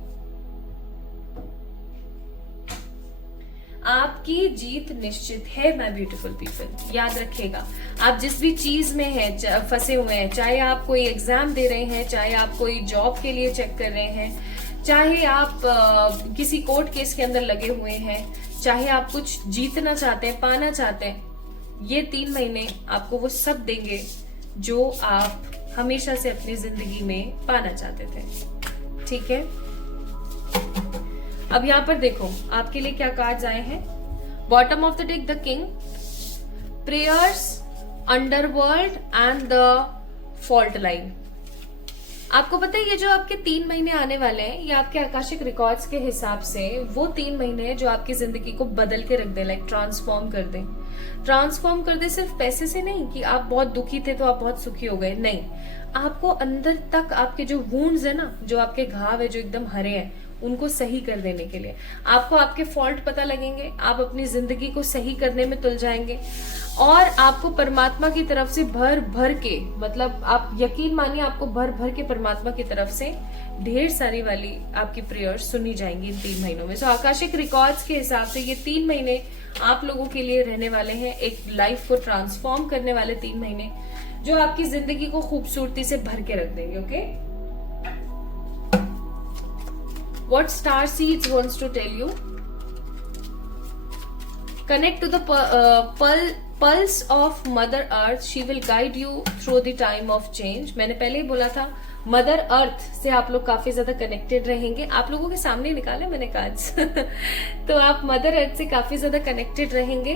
आपकी जीत निश्चित है माय ब्यूटीफुल पीपल। याद रखिएगा, आप जिस भी चीज में है फंसे हुए हैं, चाहे आप कोई एग्जाम दे रहे हैं, चाहे आप कोई जॉब के लिए चेक कर रहे हैं, चाहे आप किसी कोर्ट केस के अंदर लगे हुए हैं, चाहे आप कुछ जीतना चाहते हैं, पाना चाहते हैं, ये 3 महीने आपको वो सब देंगे जो आप हमेशा से अपनी जिंदगी में पाना चाहते थे, ठीक है। अब यहाँ पर देखो आपके लिए क्या कार्ड्स आए हैं। Bottom of the deck the king, prayers, underworld and the fault line. आपको पता है ये जो आपके 3 महीने आने वाले हैं, ये आपके आकाशिक रिकॉर्ड्स के हिसाब से वो 3 महीने हैं जो आपकी जिंदगी को बदल के रख दे, लाइक ट्रांसफॉर्म कर दे। ट्रांसफॉर्म कर दे सिर्फ पैसे से नहीं कि आप बहुत दुखी थे तो आप बहुत सुखी हो गए, नहीं। आपको अंदर तक आपके जो वुंड्स है ना, जो आपके घाव है जो एकदम हरे हैं, उनको सही कर देने के लिए आपको आपके फॉल्ट पता लगेंगे, आप अपनी जिंदगी को सही करने में तुल जाएंगे और आपको परमात्मा की तरफ से भर भर के, मतलब आप यकीन मानिए आपको भर भर के परमात्मा की तरफ से ढेर सारी वाली आपकी प्रेयर्स सुनी जाएंगी इन 3 महीनों में। सो आकाशिक रिकॉर्ड्स के हिसाब से ये 3 महीने आप लोगों के लिए रहने वाले हैं, एक लाइफ को ट्रांसफॉर्म करने वाले 3 महीने जो आपकी जिंदगी को खूबसूरती से भर के रख देंगे, okay. What star seeds wants to tell you? Connect to the pulse of Mother Earth. She will guide you through the time of change. मैंने पहले ही बोला था मदर अर्थ से आप लोग काफी ज्यादा कनेक्टेड रहेंगे। आप लोगों के सामने निकाले मैंने कार्ड्स तो आप मदर अर्थ से काफी ज्यादा कनेक्टेड रहेंगे।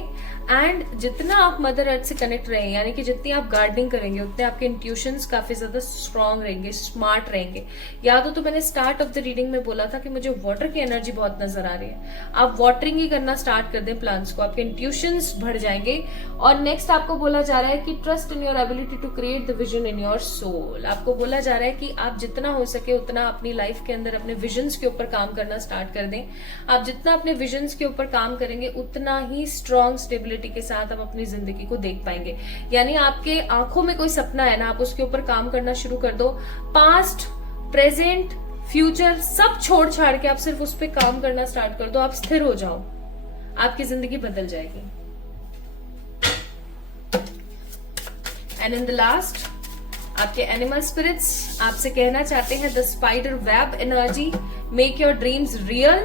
एंड जितना आप मदर अर्थ से कनेक्ट रहेंगे, यानी कि जितनी आप गार्डनिंग करेंगे, उतने आपके इंट्यूशंस काफी ज्यादा स्ट्रांग रहेंगे, स्मार्ट रहेंगे। याद हो तो मैंने स्टार्ट ऑफ द रीडिंग में बोला था कि मुझे वाटर की एनर्जी बहुत नजर आ रही है। आप वाटरिंग ही करना स्टार्ट कर दें प्लांट्स को, आपके इंट्यूशंस बढ़ जाएंगे। और नेक्स्ट आपको बोला जा रहा है कि trust in your ability to create the vision in your soul. आपको बोला जा रहा है कि आप जितना हो सके उतना अपनी लाइफ के अंदर अपने विजन्स के ऊपर काम करना स्टार्ट कर दें। आप जितना अपने विजन्स के ऊपर काम करेंगे, उतना ही स्ट्रॉन्ग स्टेबिलिटी के साथ आप अपनी जिंदगी को देख पाएंगे। यानी आपके आंखों में कोई सपना है ना, आप उसके ऊपर काम करना शुरू कर दो। पास्ट, प्रेजेंट, फ्यूचर सब छोड़ छाड़ के आप सिर्फ उस पर काम करना स्टार्ट कर दो। आप स्थिर हो जाओ, आपकी जिंदगी बदल जाएगी। एंड इन द लास्ट, आपके एनिमल स्पिरिट्स आपसे कहना चाहते हैं, the spider web energy, make your dreams real,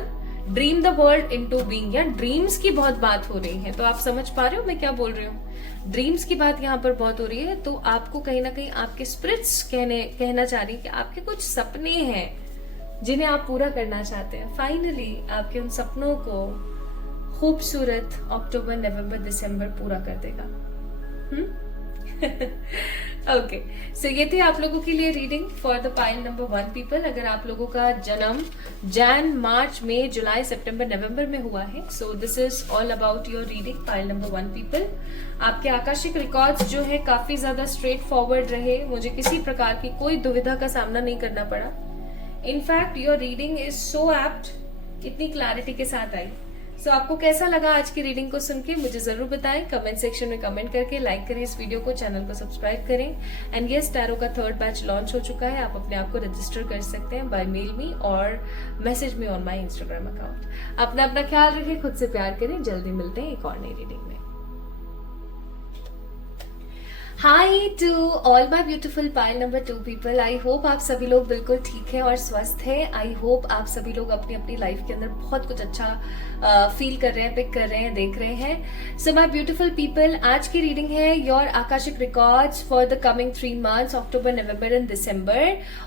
dream the world into being. या ड्रीम्स की बहुत बात हो रही है, तो आप समझ पा रहे हो मैं क्या बोल रही हूँ। ड्रीम्स की बात यहाँ पर बहुत हो रही है, तो आपको कहीं ना कहीं आपके स्पिरिट्स कहना चाह रही है कि आपके कुछ सपने हैं जिन्हें आप पूरा करना चाहते हैं। फाइनली आपके उन सपनों को खूबसूरत अक्टूबर, नवंबर, दिसंबर पूरा कर देगा। ओके, सो ये थी आप लोगों के लिए reading for the pile number 1 people. अगर आप लोगों का जन्म जैन, मार्च, मई, जुलाई, सितंबर, नवंबर में हुआ है, so this is all about your reading pile number 1 people. आपके आकाशिक रिकॉर्ड्स जो है काफी ज्यादा स्ट्रेट फॉरवर्ड रहे, मुझे किसी प्रकार की कोई दुविधा का सामना नहीं करना पड़ा। In fact your reading is so apt, इतनी क्लैरिटी के साथ आई। सो आपको कैसा लगा आज की रीडिंग को सुन के मुझे जरूर बताएं, कमेंट सेक्शन में कमेंट करके। लाइक करें इस वीडियो को, चैनल को सब्सक्राइब करें। एंड यस, टैरो का 3rd बैच लॉन्च हो चुका है। आप अपने आप को रजिस्टर कर सकते हैं बाय मेल मी और message me on my Instagram account. अपना ख्याल रखें, खुद से प्यार करें। जल्दी मिलते हैं एक और नई रीडिंग में। Hi to all my beautiful pile number 2 people. I hope आप सभी लोग बिल्कुल ठीक है और स्वस्थ है। आई होप आप सभी लोग अपनी अपनी लाइफ के अंदर बहुत कुछ अच्छा फील कर रहे हैं, पिक कर रहे हैं, देख रहे हैं। सो माई ब्यूटिफुल पीपल, आज की रीडिंग है your Akashic records for the coming 3 months, October, November and December.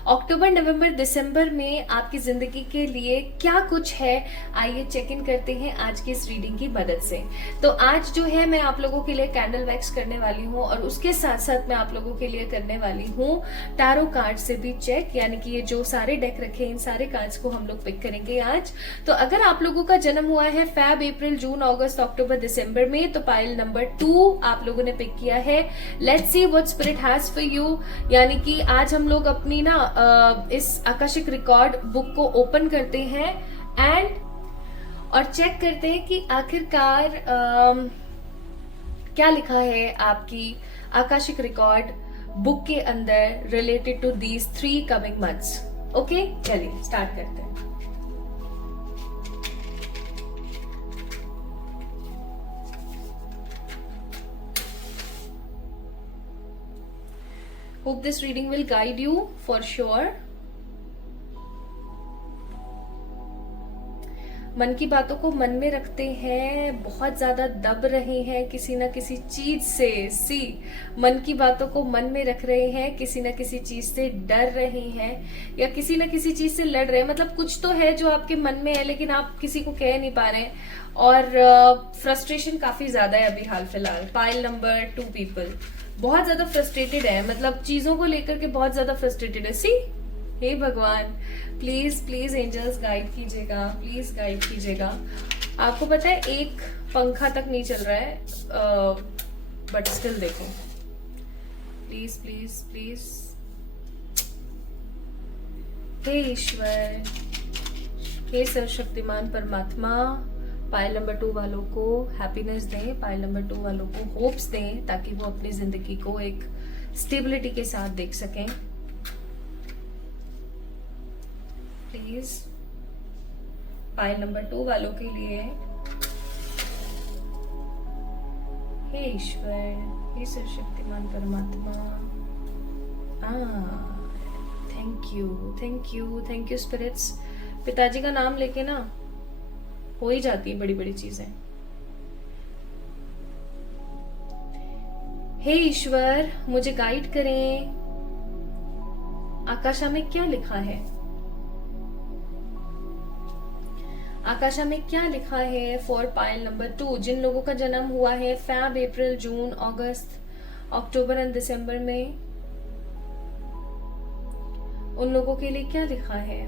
अक्टूबर, नवंबर, दिसंबर में आपकी जिंदगी के लिए क्या कुछ है, आइए चेक इन करते हैं आज की इस रीडिंग की मदद से। तो आज जो है मैं आप लोगों के लिए कैंडल वैक्स करने वाली हूँ और उसके साथ साथ मैं आप लोगों के लिए करने वाली हूँ टैरो कार्ड से भी चेक, यानी कि ये जो सारे डेक रखे हैं इन सारे कार्ड्स को हम लोग पिक करेंगे आज। तो अगर आप लोगों का जन्म हुआ है फेब, अप्रैल, जून, अगस्त, अक्टूबर, दिसंबर में, तो पाइल नंबर 2 आप लोगों ने पिक किया है। Let's see what spirit has for you. यानी कि आज हम लोग अपनी ना इस आकाशिक रिकॉर्ड बुक को ओपन करते हैं एंड और चेक करते हैं कि आखिरकार क्या लिखा है आपकी आकाशिक रिकॉर्ड बुक के अंदर related to these 3 coming months. Okay, चलिए स्टार्ट करते हैं। Hope this reading will guide you for sure. मन की बातों को मन में रखते हैं, बहुत ज्यादा दब रहे हैं किसी ना किसी चीज से। मन की बातों को मन में रख रहे हैं, किसी ना किसी चीज से डर रहे हैं या किसी ना किसी चीज से लड़ रहे हैं। मतलब कुछ तो है जो आपके मन में है लेकिन आप किसी को कह नहीं पा रहे हैं और फ्रस्ट्रेशन काफी ज्यादा है अभी हाल फिलहाल। पाइल नंबर 2 पीपल बहुत ज्यादा फ्रस्ट्रेटेड है, मतलब चीजों को लेकर के बहुत ज्यादा फ्रस्ट्रेटेड है। हे भगवान, प्लीज प्लीज एंजल्स गाइड कीजिएगा, प्लीज गाइड कीजिएगा। आपको पता है एक पंखा तक नहीं चल रहा है बट स्टिल देखो, प्लीज प्लीज प्लीज। हे ईश्वर, हे सर्वशक्तिमान परमात्मा, पाइल नंबर 2 वालों को हैप्पीनेस दें, पाइल नंबर 2 वालों को होप्स दें ताकि वो अपनी जिंदगी को एक स्टेबिलिटी के साथ देख सकें। प्लीज पाइल नंबर 2 वालों के लिए। हे ईश्वर, हे सर्वशक्तिमान परमात्मा, thank you thank you thank you spirits. पिताजी का नाम लेके ना हो ही जाती है बड़ी बड़ी चीजें। हे ईश्वर, मुझे गाइड करें, आकाशा में क्या लिखा है? आकाशा में क्या लिखा है फॉर पाइल नंबर 2? जिन लोगों का जन्म हुआ है fab, April, June, August, October and दिसंबर में, उन लोगों के लिए क्या लिखा है?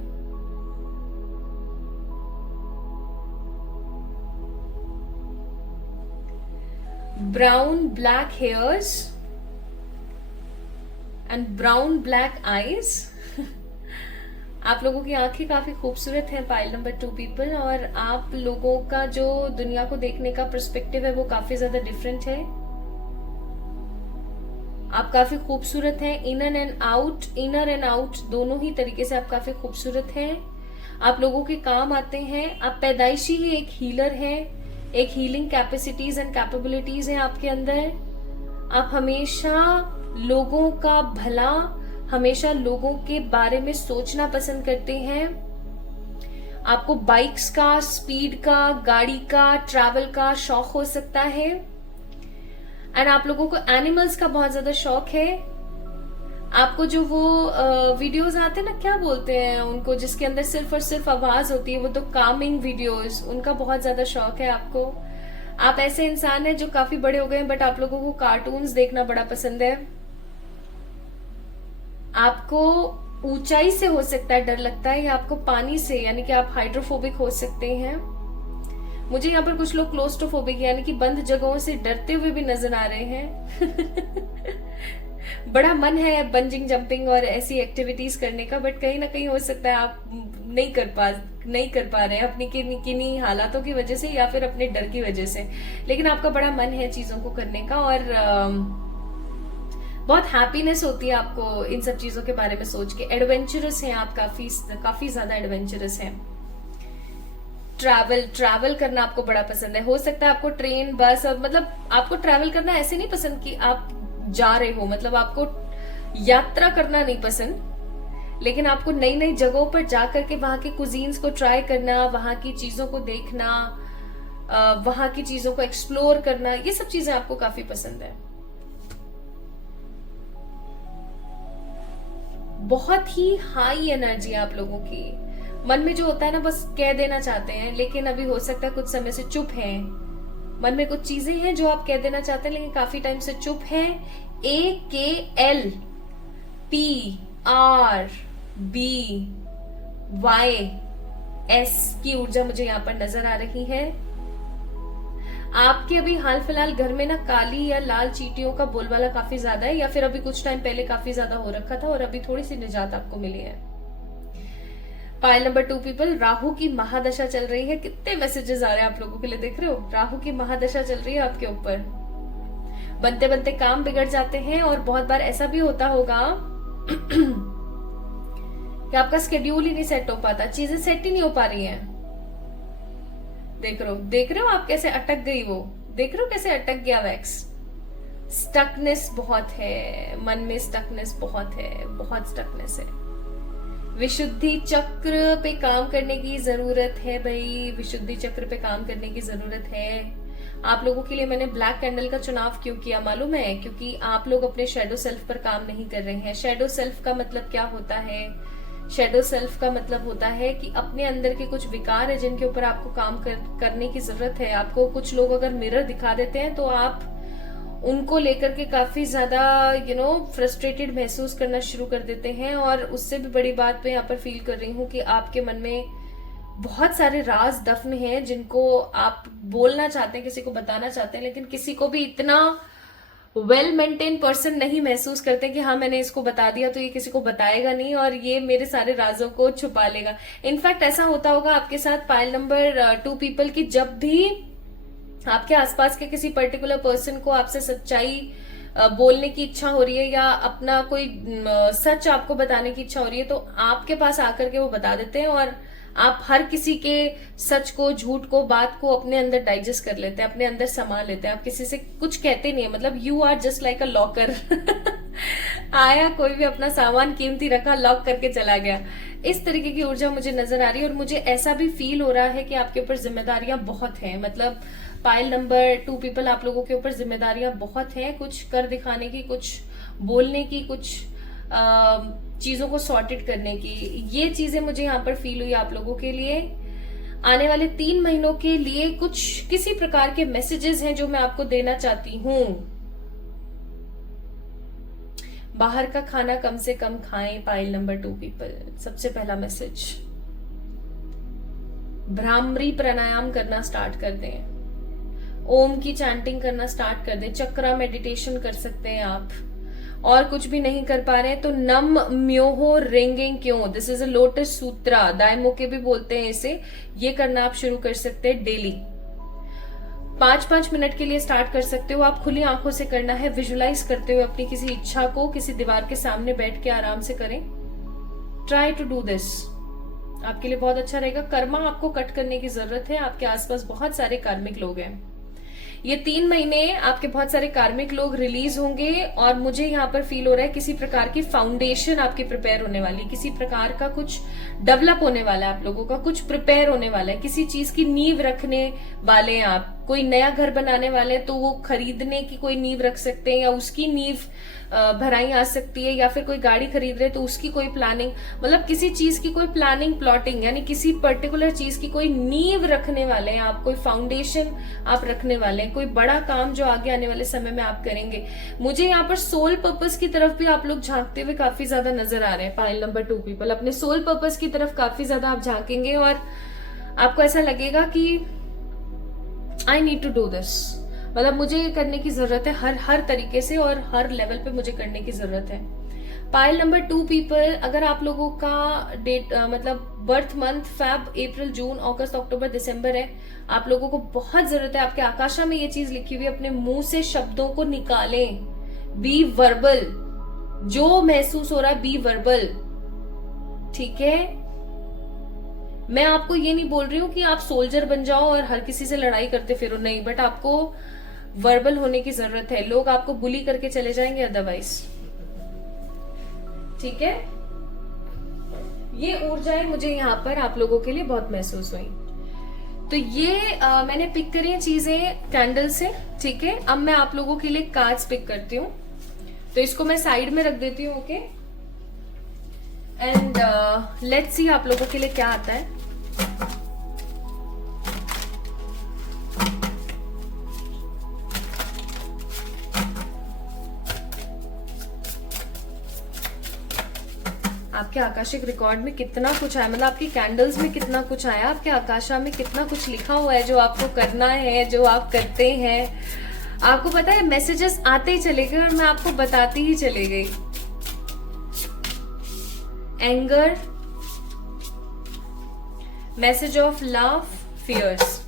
Brown black hairs and brown black eyes. आप लोगों की आंखें काफी खूबसूरत हैं पाइल नंबर 2 पीपल, और आप लोगों का जो दुनिया को देखने का पर्सपेक्टिव है वो काफी ज्यादा डिफरेंट है। आप काफी खूबसूरत हैं, इनर एंड आउट दोनों ही तरीके से आप काफी खूबसूरत हैं। आप लोगों के काम आते हैं। आप पैदाइशी ही एक हीलर हैं, एक हीलिंग कैपेसिटीज एंड कैपेबिलिटीज हैं आपके अंदर। आप हमेशा लोगों का भला, हमेशा लोगों के बारे में सोचना पसंद करते हैं। आपको बाइक्स का, स्पीड का, गाड़ी का, ट्रैवल का शौक हो सकता है। एंड आप लोगों को एनिमल्स का बहुत ज्यादा शौक है। आपको जो वो वीडियोस आते हैं ना, क्या बोलते हैं उनको, जिसके अंदर सिर्फ और सिर्फ आवाज होती है, वो तो कामिंग वीडियोस, उनका बहुत ज्यादा शौक है आपको। आप ऐसे इंसान हैं जो काफी बड़े हो गए हैं, बट आप लोगों को कार्टून्स देखना बड़ा पसंद है। आपको ऊंचाई से हो सकता है डर लगता है, या आपको पानी से, यानी कि आप हाइड्रोफोबिक हो सकते हैं। मुझे यहाँ पर कुछ लोग क्लोस्ट्रोफोबिक यानी कि बंद जगहों से डरते हुए भी नजर आ रहे हैं। बड़ा मन है बंजिंग जंपिंग और ऐसी एक्टिविटीज करने का, बट कहीं ना कहीं हो सकता है आप नहीं कर पा रहे हैं अपनी किन्हीं हालातों की वजह से या फिर अपने डर की वजह से। लेकिन आपका बड़ा मन है चीजों को करने का, और बहुत हैप्पीनेस होती है आपको इन सब चीजों के बारे में सोच के। एडवेंचरस हैं आप, काफी ज्यादा एडवेंचरस हैं। ट्रैवल करना आपको बड़ा पसंद है। हो सकता है आपको ट्रेन, बस, मतलब आपको ट्रैवल करना ऐसे नहीं पसंद कि आप जा रहे हो, मतलब आपको यात्रा करना नहीं पसंद, लेकिन आपको नई नई जगहों पर जाकर के वहां के कुजीन्स को ट्राई करना, वहां की चीजों को देखना, वहां की चीजों को एक्सप्लोर करना, ये सब चीजें आपको काफी पसंद है। बहुत ही हाई एनर्जी है आप लोगों की। मन में जो होता है ना, बस कह देना चाहते हैं, लेकिन अभी हो सकता है कुछ समय से चुप हैं। मन में कुछ चीजें हैं जो आप कह देना चाहते हैं, लेकिन काफी टाइम से चुप हैं। AKLPRBYS की ऊर्जा मुझे यहाँ पर नजर आ रही है। आपके अभी हाल फिलहाल घर में ना काली या लाल चींटियों का बोलबाला काफी ज्यादा है, या फिर अभी कुछ टाइम पहले काफी ज्यादा हो रखा था और अभी थोड़ी सी निजात आपको मिली है। पाइल नंबर 2 पीपल, राहु की महादशा चल रही है। कितने मैसेजेस आ रहे हैं आप लोगों के लिए, देख रहे हो? राहु की महादशा चल रही है आपके ऊपर। बनते बनते काम बिगड़ जाते हैं, और बहुत बार ऐसा भी होता होगा कि आपका स्केड्यूल ही नहीं सेट हो पाता, चीजें सेट ही नहीं हो पा रही हैं। देख रहे हो आप कैसे अटक गई वो, देख रहे हो कैसे अटक गया वैक्स। स्टकनेस बहुत है मन में, स्टकनेस बहुत है, बहुत स्टकनेस है। विशुद्धि चक्र पे काम करने की जरूरत है भाई, विशुद्धि चक्र पे काम करने की जरूरत है। आप लोगों के लिए मैंने ब्लैक कैंडल का चुनाव क्यों किया मालूम है? क्योंकि आप लोग अपने शैडो सेल्फ पर काम नहीं कर रहे हैं। शैडो सेल्फ का मतलब क्या होता है? शैडो सेल्फ का मतलब होता है कि अपने अंदर के कुछ विकार है जिनके ऊपर आपको काम करने की जरूरत है। आपको कुछ लोग अगर मिरर दिखा देते हैं तो आप उनको लेकर के काफी ज्यादा फ्रस्ट्रेटेड महसूस करना शुरू कर देते हैं। और उससे भी बड़ी बात मैं यहाँ पर फील कर रही हूँ कि आपके मन में बहुत सारे राज दफन हैं जिनको आप बोलना चाहते हैं, किसी को बताना चाहते हैं, लेकिन किसी को भी इतना वेल मेंटेन पर्सन नहीं महसूस करते कि हाँ मैंने इसको बता दिया तो ये किसी को बताएगा नहीं और ये मेरे सारे राजों को छुपा लेगा। इनफैक्ट ऐसा होता होगा आपके साथ पाइल नंबर 2 पीपल की, जब भी आपके आसपास के किसी पर्टिकुलर पर्सन को आपसे सच्चाई बोलने की इच्छा हो रही है या अपना कोई सच आपको बताने की इच्छा हो रही है, तो आपके पास आकर के वो बता देते हैं और आप हर किसी के सच को, झूठ को, बात को अपने अंदर डाइजेस्ट कर लेते हैं, अपने अंदर समा लेते हैं। आप किसी से कुछ कहते नहीं है, मतलब you are just like a locker. आया कोई भी अपना सामान कीमती रखा, लॉक करके चला गया। इस तरीके की ऊर्जा मुझे नजर आ रही है और मुझे ऐसा भी फील हो रहा है कि आपके ऊपर जिम्मेदारियां बहुत हैं। मतलब पाइल नंबर 2 पीपल, आप लोगों के ऊपर जिम्मेदारियां बहुत हैं, कुछ कर दिखाने की, कुछ बोलने की, कुछ चीजों को सॉर्टेड करने की, ये चीजें मुझे यहाँ पर फील हुई आप लोगों के लिए। आने वाले 3 महीनों के लिए कुछ किसी प्रकार के मैसेजेस हैं जो मैं आपको देना चाहती हूं। बाहर का खाना कम से कम खाएं, पाइल नंबर 2 पीपल। सबसे पहला मैसेज, भ्रामरी प्राणायाम करना स्टार्ट कर दें, ओम की चैंटिंग करना स्टार्ट कर दें, चक्रा मेडिटेशन कर सकते हैं आप। और कुछ भी नहीं कर पा रहे हैं तो नम म्योहो रेंगें क्यों, दिस इज अ लोटस सूत्रा, दायमोके भी बोलते हैं इसे, ये करना आप शुरू कर सकते हैं डेली। 5-5 मिनट के लिए स्टार्ट कर सकते हो आप। खुली आंखों से करना है, विजुलाइज करते हुए अपनी किसी इच्छा को किसी दीवार के सामने बैठ के आराम से करें। ट्राई टू डू दिस, आपके लिए बहुत अच्छा रहेगा। कर्मा आपको कट करने की जरूरत है, आपके आसपास बहुत सारे कार्मिक लोग हैं। ये 3 महीने आपके बहुत सारे कार्मिक लोग रिलीज होंगे और मुझे यहाँ पर फील हो रहा है किसी प्रकार की फाउंडेशन आपकी प्रिपेयर होने वाली, किसी प्रकार का कुछ डेवलप होने वाला है, आप लोगों का कुछ प्रिपेयर होने वाला है, किसी चीज की नींव रखने वाले हैं आप। कोई नया घर बनाने वाले तो वो खरीदने की कोई नींव रख सकते हैं या उसकी नींव भराई आ सकती है, या फिर कोई गाड़ी खरीद रहे तो उसकी कोई प्लानिंग, मतलब किसी चीज की कोई प्लानिंग प्लॉटिंग, यानी किसी पर्टिकुलर चीज की कोई नींव रखने वाले हैं आप, कोई फाउंडेशन आप रखने वाले हैं, कोई बड़ा काम जो आगे आने वाले समय में आप करेंगे। मुझे यहाँ पर सोल पर्पस की तरफ भी आप लोग झांकते हुए काफी ज्यादा नजर आ रहे हैं। पाइल नंबर 2 पीपल, अपने सोल पर्पस की तरफ काफी ज्यादा आप झांकेंगे और आपको ऐसा लगेगा कि I need to do this, मतलब मुझे करने की जरूरत है, हर तरीके से और हर लेवल पे मुझे करने की जरूरत है। पाइल नंबर 2 पीपल, अगर आप लोगों का डेट मतलब बर्थ मंथ फेब, अप्रैल, जून, अगस्त, अक्टूबर, दिसंबर है, आप लोगों को बहुत जरूरत है, आपके आकाशा में ये चीज लिखी हुई है, अपने मुंह से शब्दों को निकालें। बी वर्बल, जो महसूस हो रहा है बी वर्बल, ठीक है। मैं आपको ये नहीं बोल रही हूँ कि आप सोल्जर बन जाओ और हर किसी से लड़ाई करते फिरो, नहीं, बट आपको वर्बल होने की जरूरत है। लोग आपको बुली करके चले जाएंगे अदरवाइज, ठीक है। ये ऊर्जाएं मुझे यहाँ पर आप लोगों के लिए बहुत महसूस हुई। तो ये मैंने पिक करी हैं चीजें कैंडल से, ठीक है। अब मैं आप लोगों के लिए कार्ड्स पिक करती हूँ, तो इसको मैं साइड में रख देती हूँ, ओके। एंड लेट्स सी आप लोगों के लिए क्या आता है। आपके आकाशिक रिकॉर्ड में कितना कुछ आया, मतलब आपकी कैंडल्स में कितना कुछ आया, आपके आकाशा में कितना कुछ लिखा हुआ है जो आपको करना है, जो आप करते हैं। आपको पता है मैसेजेस आते ही चले गए और मैं आपको बताती ही चली गई। Anger, message of love, fears.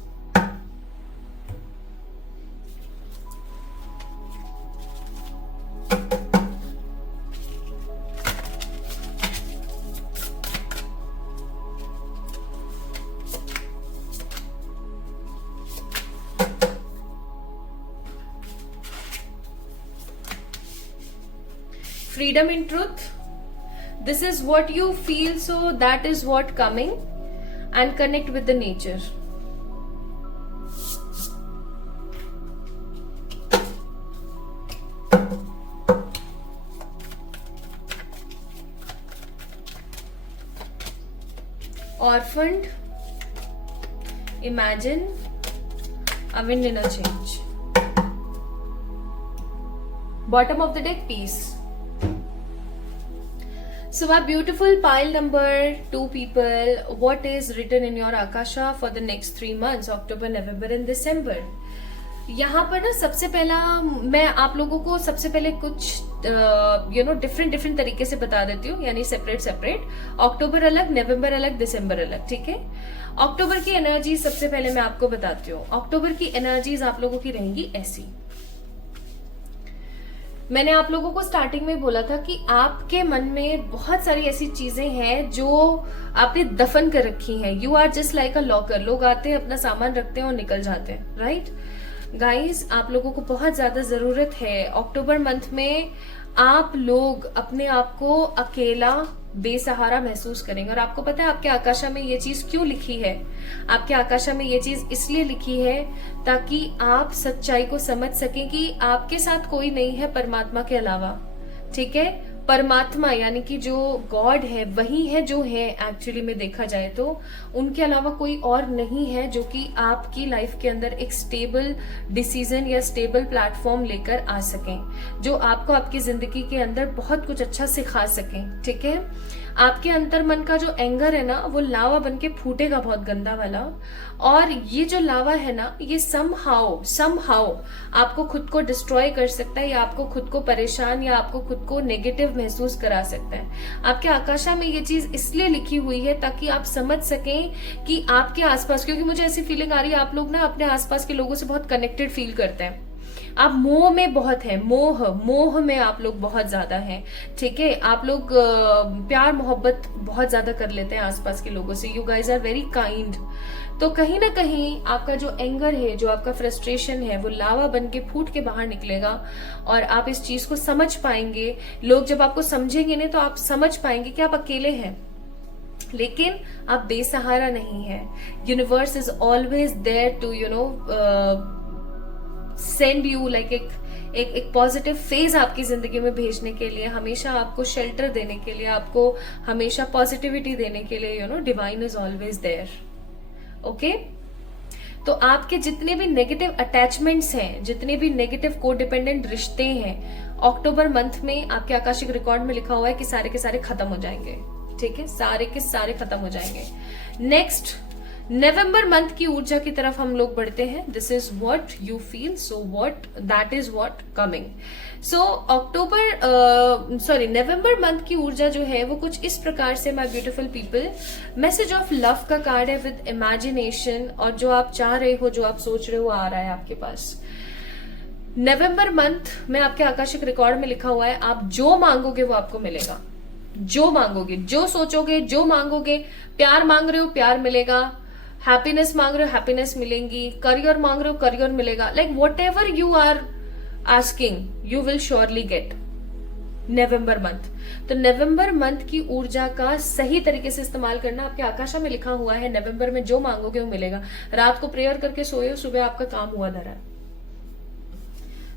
Freedom in truth. This is what you feel, so that is what coming, and connect with the nature. Orphaned, imagine a wind in a change. Bottom of the deck, peace. So our beautiful pile number 2 people, what is written in your Akasha for the next 3 months, October, November and December? यहाँ पर ना सबसे पहला मैं आप लोगों को सबसे पहले कुछ डिफरेंट तरीके से बता देती हूँ, यानी सेपरेट। अक्टूबर अलग, नवंबर अलग, दिसंबर अलग, ठीक है। अक्टूबर की एनर्जी सबसे पहले मैं आपको बताती हूँ। अक्टूबर की एनर्जीज आप लोगों की रहेंगी ऐसी। मैंने आप लोगों को स्टार्टिंग में बोला था कि आपके मन में बहुत सारी ऐसी चीजें हैं जो आपने दफन कर रखी हैं। You are just like a locker. लोग आते हैं, अपना सामान रखते हैं और निकल जाते हैं, राइट गाइस। आप लोगों को बहुत ज्यादा जरूरत है अक्टूबर मंथ में, आप लोग अपने आप को अकेला बेसहारा महसूस करेंगे। और आपको पता है आपके आकाशा में ये चीज क्यों लिखी है? आपके आकाशा में ये चीज इसलिए लिखी है ताकि आप सच्चाई को समझ सकें कि आपके साथ कोई नहीं है परमात्मा के अलावा, ठीक है। परमात्मा यानी कि जो गॉड है वही है जो है एक्चुअली में देखा जाए तो, उनके अलावा कोई और नहीं है जो कि आपकी लाइफ के अंदर एक स्टेबल डिसीजन या स्टेबल प्लेटफॉर्म लेकर आ सकें, जो आपको आपकी जिंदगी के अंदर बहुत कुछ अच्छा सिखा सकें। ठीक है, आपके अंतर मन का जो एंगर है ना वो लावा बन के फूटेगा बहुत गंदा वाला, और ये जो लावा है ना ये समहाउ आपको खुद को डिस्ट्रॉय कर सकता है, या आपको खुद को परेशान या आपको खुद को नेगेटिव महसूस करा सकता है। आपके आकाशा में ये चीज इसलिए लिखी हुई है ताकि आप समझ सकें कि आपके आसपास, क्योंकि मुझे ऐसी फीलिंग आ रही है आप लोग ना अपने आसपास के लोगों से बहुत कनेक्टेड फील करते हैं, आप मोह में बहुत है, मोह में आप लोग बहुत ज्यादा हैं। ठीक है, आप लोग प्यार मोहब्बत बहुत ज्यादा कर लेते हैं आसपास के लोगों से, you guys are very kind. तो कहीं ना कहीं आपका जो एंगर है, जो आपका फ्रस्ट्रेशन है, वो लावा बन के फूट के बाहर निकलेगा और आप इस चीज को समझ पाएंगे। लोग जब आपको समझेंगे नहीं तो आप समझ पाएंगे कि आप अकेले हैं, लेकिन आप बेसहारा नहीं है। Universe is always there to send you like एक पॉजिटिव फेज आपकी जिंदगी में भेजने के लिए, हमेशा आपको शेल्टर देने के लिए, आपको हमेशा पॉजिटिविटी देने के लिए, divine is always there. Okay, तो आपके जितने भी नेगेटिव अटैचमेंट्स हैं, जितने भी नेगेटिव कोडिपेंडेंट रिश्ते हैं, अक्टूबर मंथ में आपके आकाशिक रिकॉर्ड में लिखा हुआ है कि सारे के सारे खत्म हो जाएंगे। ठीक है, सारे के सारे खत्म हो जाएंगे। नेक्स्ट नवंबर मंथ की ऊर्जा की तरफ हम लोग बढ़ते हैं। This is what you feel, so what that is what coming. So November month की ऊर्जा जो है वो कुछ इस प्रकार से, my beautiful people, message of love का कार्ड है विद इमेजिनेशन, और जो आप चाह रहे हो, जो आप सोच रहे हो, आ रहा है आपके पास। नवंबर मंथ में आपके आकाशिक रिकॉर्ड में लिखा हुआ है आप जो मांगोगे वो आपको मिलेगा, जो मांगोगे, जो सोचोगे, जो मांगोगे। प्यार मांग रहे हो प्यार मिलेगा, हैप्पीनेस मांग रहे हो हैप्पीनेस मिलेंगी, करियर मांग रहे हो करियर मिलेगा। Like whatever you are asking you will surely get November month. तो नवंबर मंथ की ऊर्जा का सही तरीके से इस्तेमाल करना। आपके आकाशा में लिखा हुआ है नवंबर में जो मांगोगे वो मिलेगा। रात को प्रेयर करके सोए, सुबह आपका काम हुआ धरा।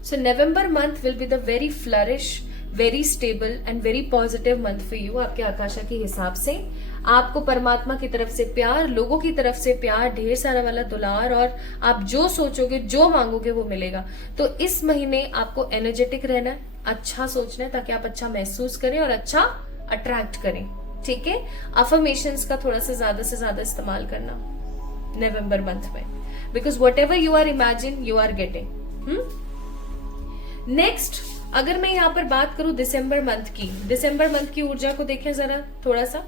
So November month will be the very flourish, very stable and very positive month for you. आपके आकाशा के हिसाब से आपको परमात्मा की तरफ से प्यार, लोगों की तरफ से प्यार, ढेर सारा वाला दुलार, और आप जो सोचोगे, जो मांगोगे वो मिलेगा। तो इस महीने आपको एनर्जेटिक रहना है, अच्छा सोचना है ताकि आप अच्छा महसूस करें और अच्छा अट्रैक्ट करें। ठीक है, अफर्मेशंस का थोड़ा सा ज्यादा से ज्यादा इस्तेमाल करना नवंबर मंथ में, because whatever you are imagine you are getting. Next, अगर मैं यहाँ पर बात करूं दिसंबर मंथ की, दिसंबर मंथ की ऊर्जा को देखें जरा थोड़ा सा।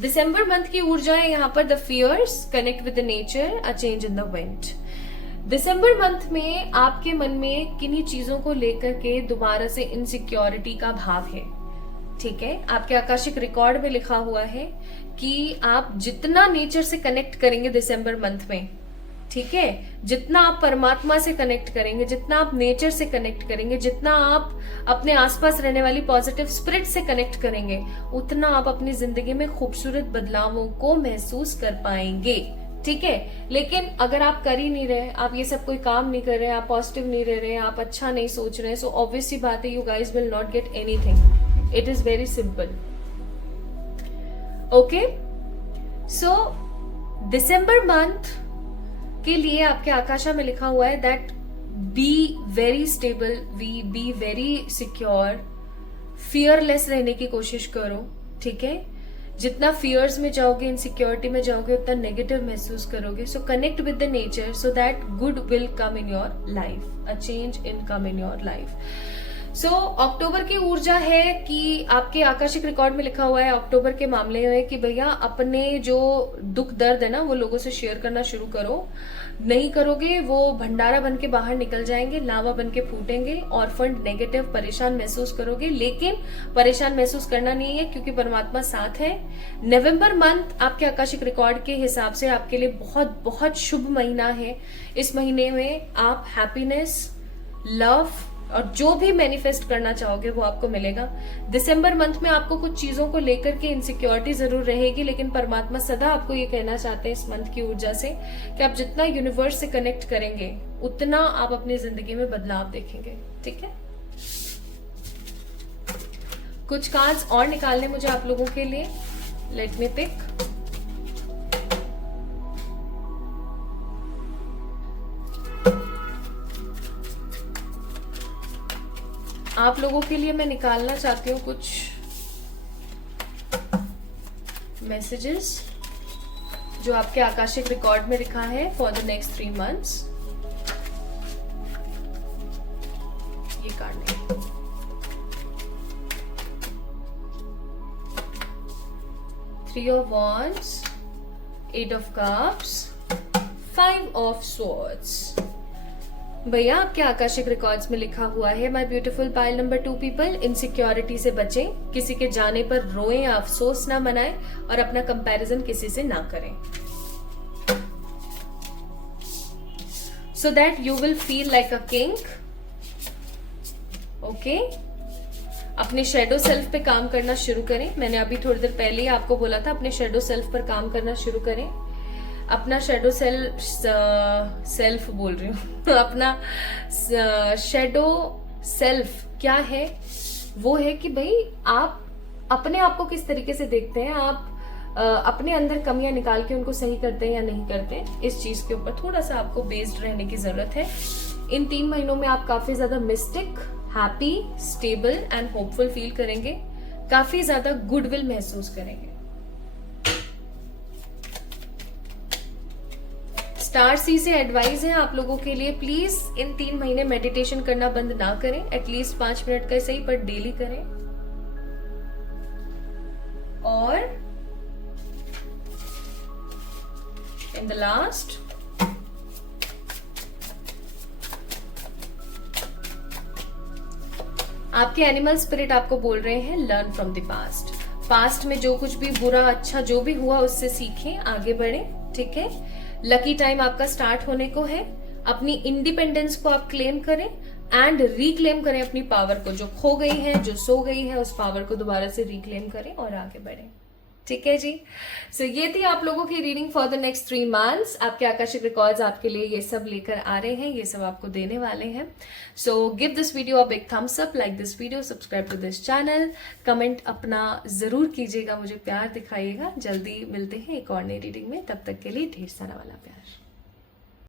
दिसंबर मंथ की ऊर्जा है यहाँ पर the fears, connect with the nature, a change in the wind. December month में आपके मन में किन्हीं चीजों को लेकर के दोबारा से इनसिक्योरिटी का भाव है। ठीक है, आपके आकाशिक रिकॉर्ड में लिखा हुआ है कि आप जितना नेचर से कनेक्ट करेंगे दिसंबर मंथ में, ठीक है, जितना आप परमात्मा से कनेक्ट करेंगे, जितना आप नेचर से कनेक्ट करेंगे, जितना आप अपने आसपास रहने वाली पॉजिटिव स्पिरिट से कनेक्ट करेंगे, उतना आप अपनी जिंदगी में खूबसूरत बदलावों को महसूस कर पाएंगे। ठीक है, लेकिन अगर आप कर ही नहीं रहे, आप ये सब कोई काम नहीं कर रहे, आप पॉजिटिव नहीं रह रहे, आप अच्छा नहीं सोच रहे, सो ऑब्वियसली बात है you guys will not get anything. It is very simple. Okay, so December month के लिए आपके आकाशा में लिखा हुआ है that be very stable, be very secure, fearless रहने की कोशिश करो। ठीक है, जितना फियर्स में जाओगे, इनसिक्योरिटी में जाओगे, उतना नेगेटिव महसूस करोगे। So connect with the nature so that good will come in your life, a change in come in your life. So अक्टूबर की ऊर्जा है कि आपके आकाशिक रिकॉर्ड में लिखा हुआ है अक्टूबर के मामले में कि भैया अपने जो दुख दर्द है ना वो लोगों से शेयर करना शुरू करो। नहीं करोगे वो भंडारा बन के बाहर निकल जाएंगे, लावा बन के फूटेंगे, ऑर्फन, नेगेटिव, परेशान महसूस करोगे। लेकिन परेशान महसूस करना नहीं है क्योंकि परमात्मा साथ है। नवंबर मंथ आपके आकाशिक रिकॉर्ड के हिसाब से आपके लिए बहुत बहुत शुभ महीना है। इस महीने में आप हैप्पीनेस, लव और जो भी मैनिफेस्ट करना चाहोगे वो आपको मिलेगा। दिसंबर मंथ में आपको कुछ चीजों को लेकर के इनसिक्योरिटी जरूर रहेगी, लेकिन परमात्मा सदा आपको ये कहना चाहते हैं इस मंथ की ऊर्जा से कि आप जितना यूनिवर्स से कनेक्ट करेंगे उतना आप अपनी जिंदगी में बदलाव देखेंगे। ठीक है, कुछ कार्ड्स और निकालने मुझे आप लोगों के लिए. Let me pick. आप लोगों के लिए मैं निकालना चाहती हूँ कुछ मैसेजेस जो आपके आकाशिक रिकॉर्ड में लिखा है फॉर द नेक्स्ट 3 months. ये कार्ड नहीं. 3 of Wands, 8 of Cups, 5 of Swords. भैया आपके आकाशिक रिकॉर्ड्स में लिखा हुआ है my beautiful pile number 2 people, insecurity से बचें, किसी के जाने पर रोएं या अफसोस ना मनाएं और अपना कंपैरिजन किसी से ना करें. So that you will feel like a king. Okay, अपने शेडो सेल्फ पे काम करना शुरू करें. मैंने अभी थोड़ी देर पहले ही आपको बोला था अपने शेडो सेल्फ पर काम करना शुरू करें. अपना शेडो सेल्फ बोल रही हूँ अपना शेडो सेल्फ क्या है? वो है कि भाई आप अपने आप को किस तरीके से देखते हैं, आप अपने अंदर कमियां निकाल के उनको सही करते हैं या नहीं करते. इस चीज के ऊपर थोड़ा सा आपको बेस्ड रहने की जरूरत है. इन 3 महीनों में आप काफी ज्यादा mistake, happy, stable and hopeful feel करेंगे. काफी ज्यादा गुडविल महसूस करेंगे. स्टार सी से एडवाइस है आप लोगों के लिए, प्लीज इन 3 महीने मेडिटेशन करना बंद ना करें. एटलीस्ट 5 मिनट का सही पर डेली करें. और इन द लास्ट आपके एनिमल स्पिरिट आपको बोल रहे हैं learn from the past. Past में जो कुछ भी बुरा अच्छा जो भी हुआ उससे सीखें, आगे बढ़ें. ठीक है, लकी टाइम आपका स्टार्ट होने को है. अपनी इंडिपेंडेंस को आप क्लेम करें एंड रिक्लेम करें अपनी पावर को. जो खो गई है, जो सो गई है, उस पावर को दोबारा से रिक्लेम करें और आगे बढ़ें. ठीक है जी. सो ये थी आप लोगों की reading for the next 3 months. आपके आकाशिक रिकॉर्ड्स आपके लिए ये सब लेकर आ रहे हैं, ये सब आपको देने वाले हैं. So give this video a big thumbs up, like this video, subscribe to this channel, comment अपना जरूर कीजिएगा, मुझे प्यार दिखाइएगा. जल्दी मिलते हैं एक और नई रीडिंग में. तब तक के लिए ढेर सारा वाला प्यार.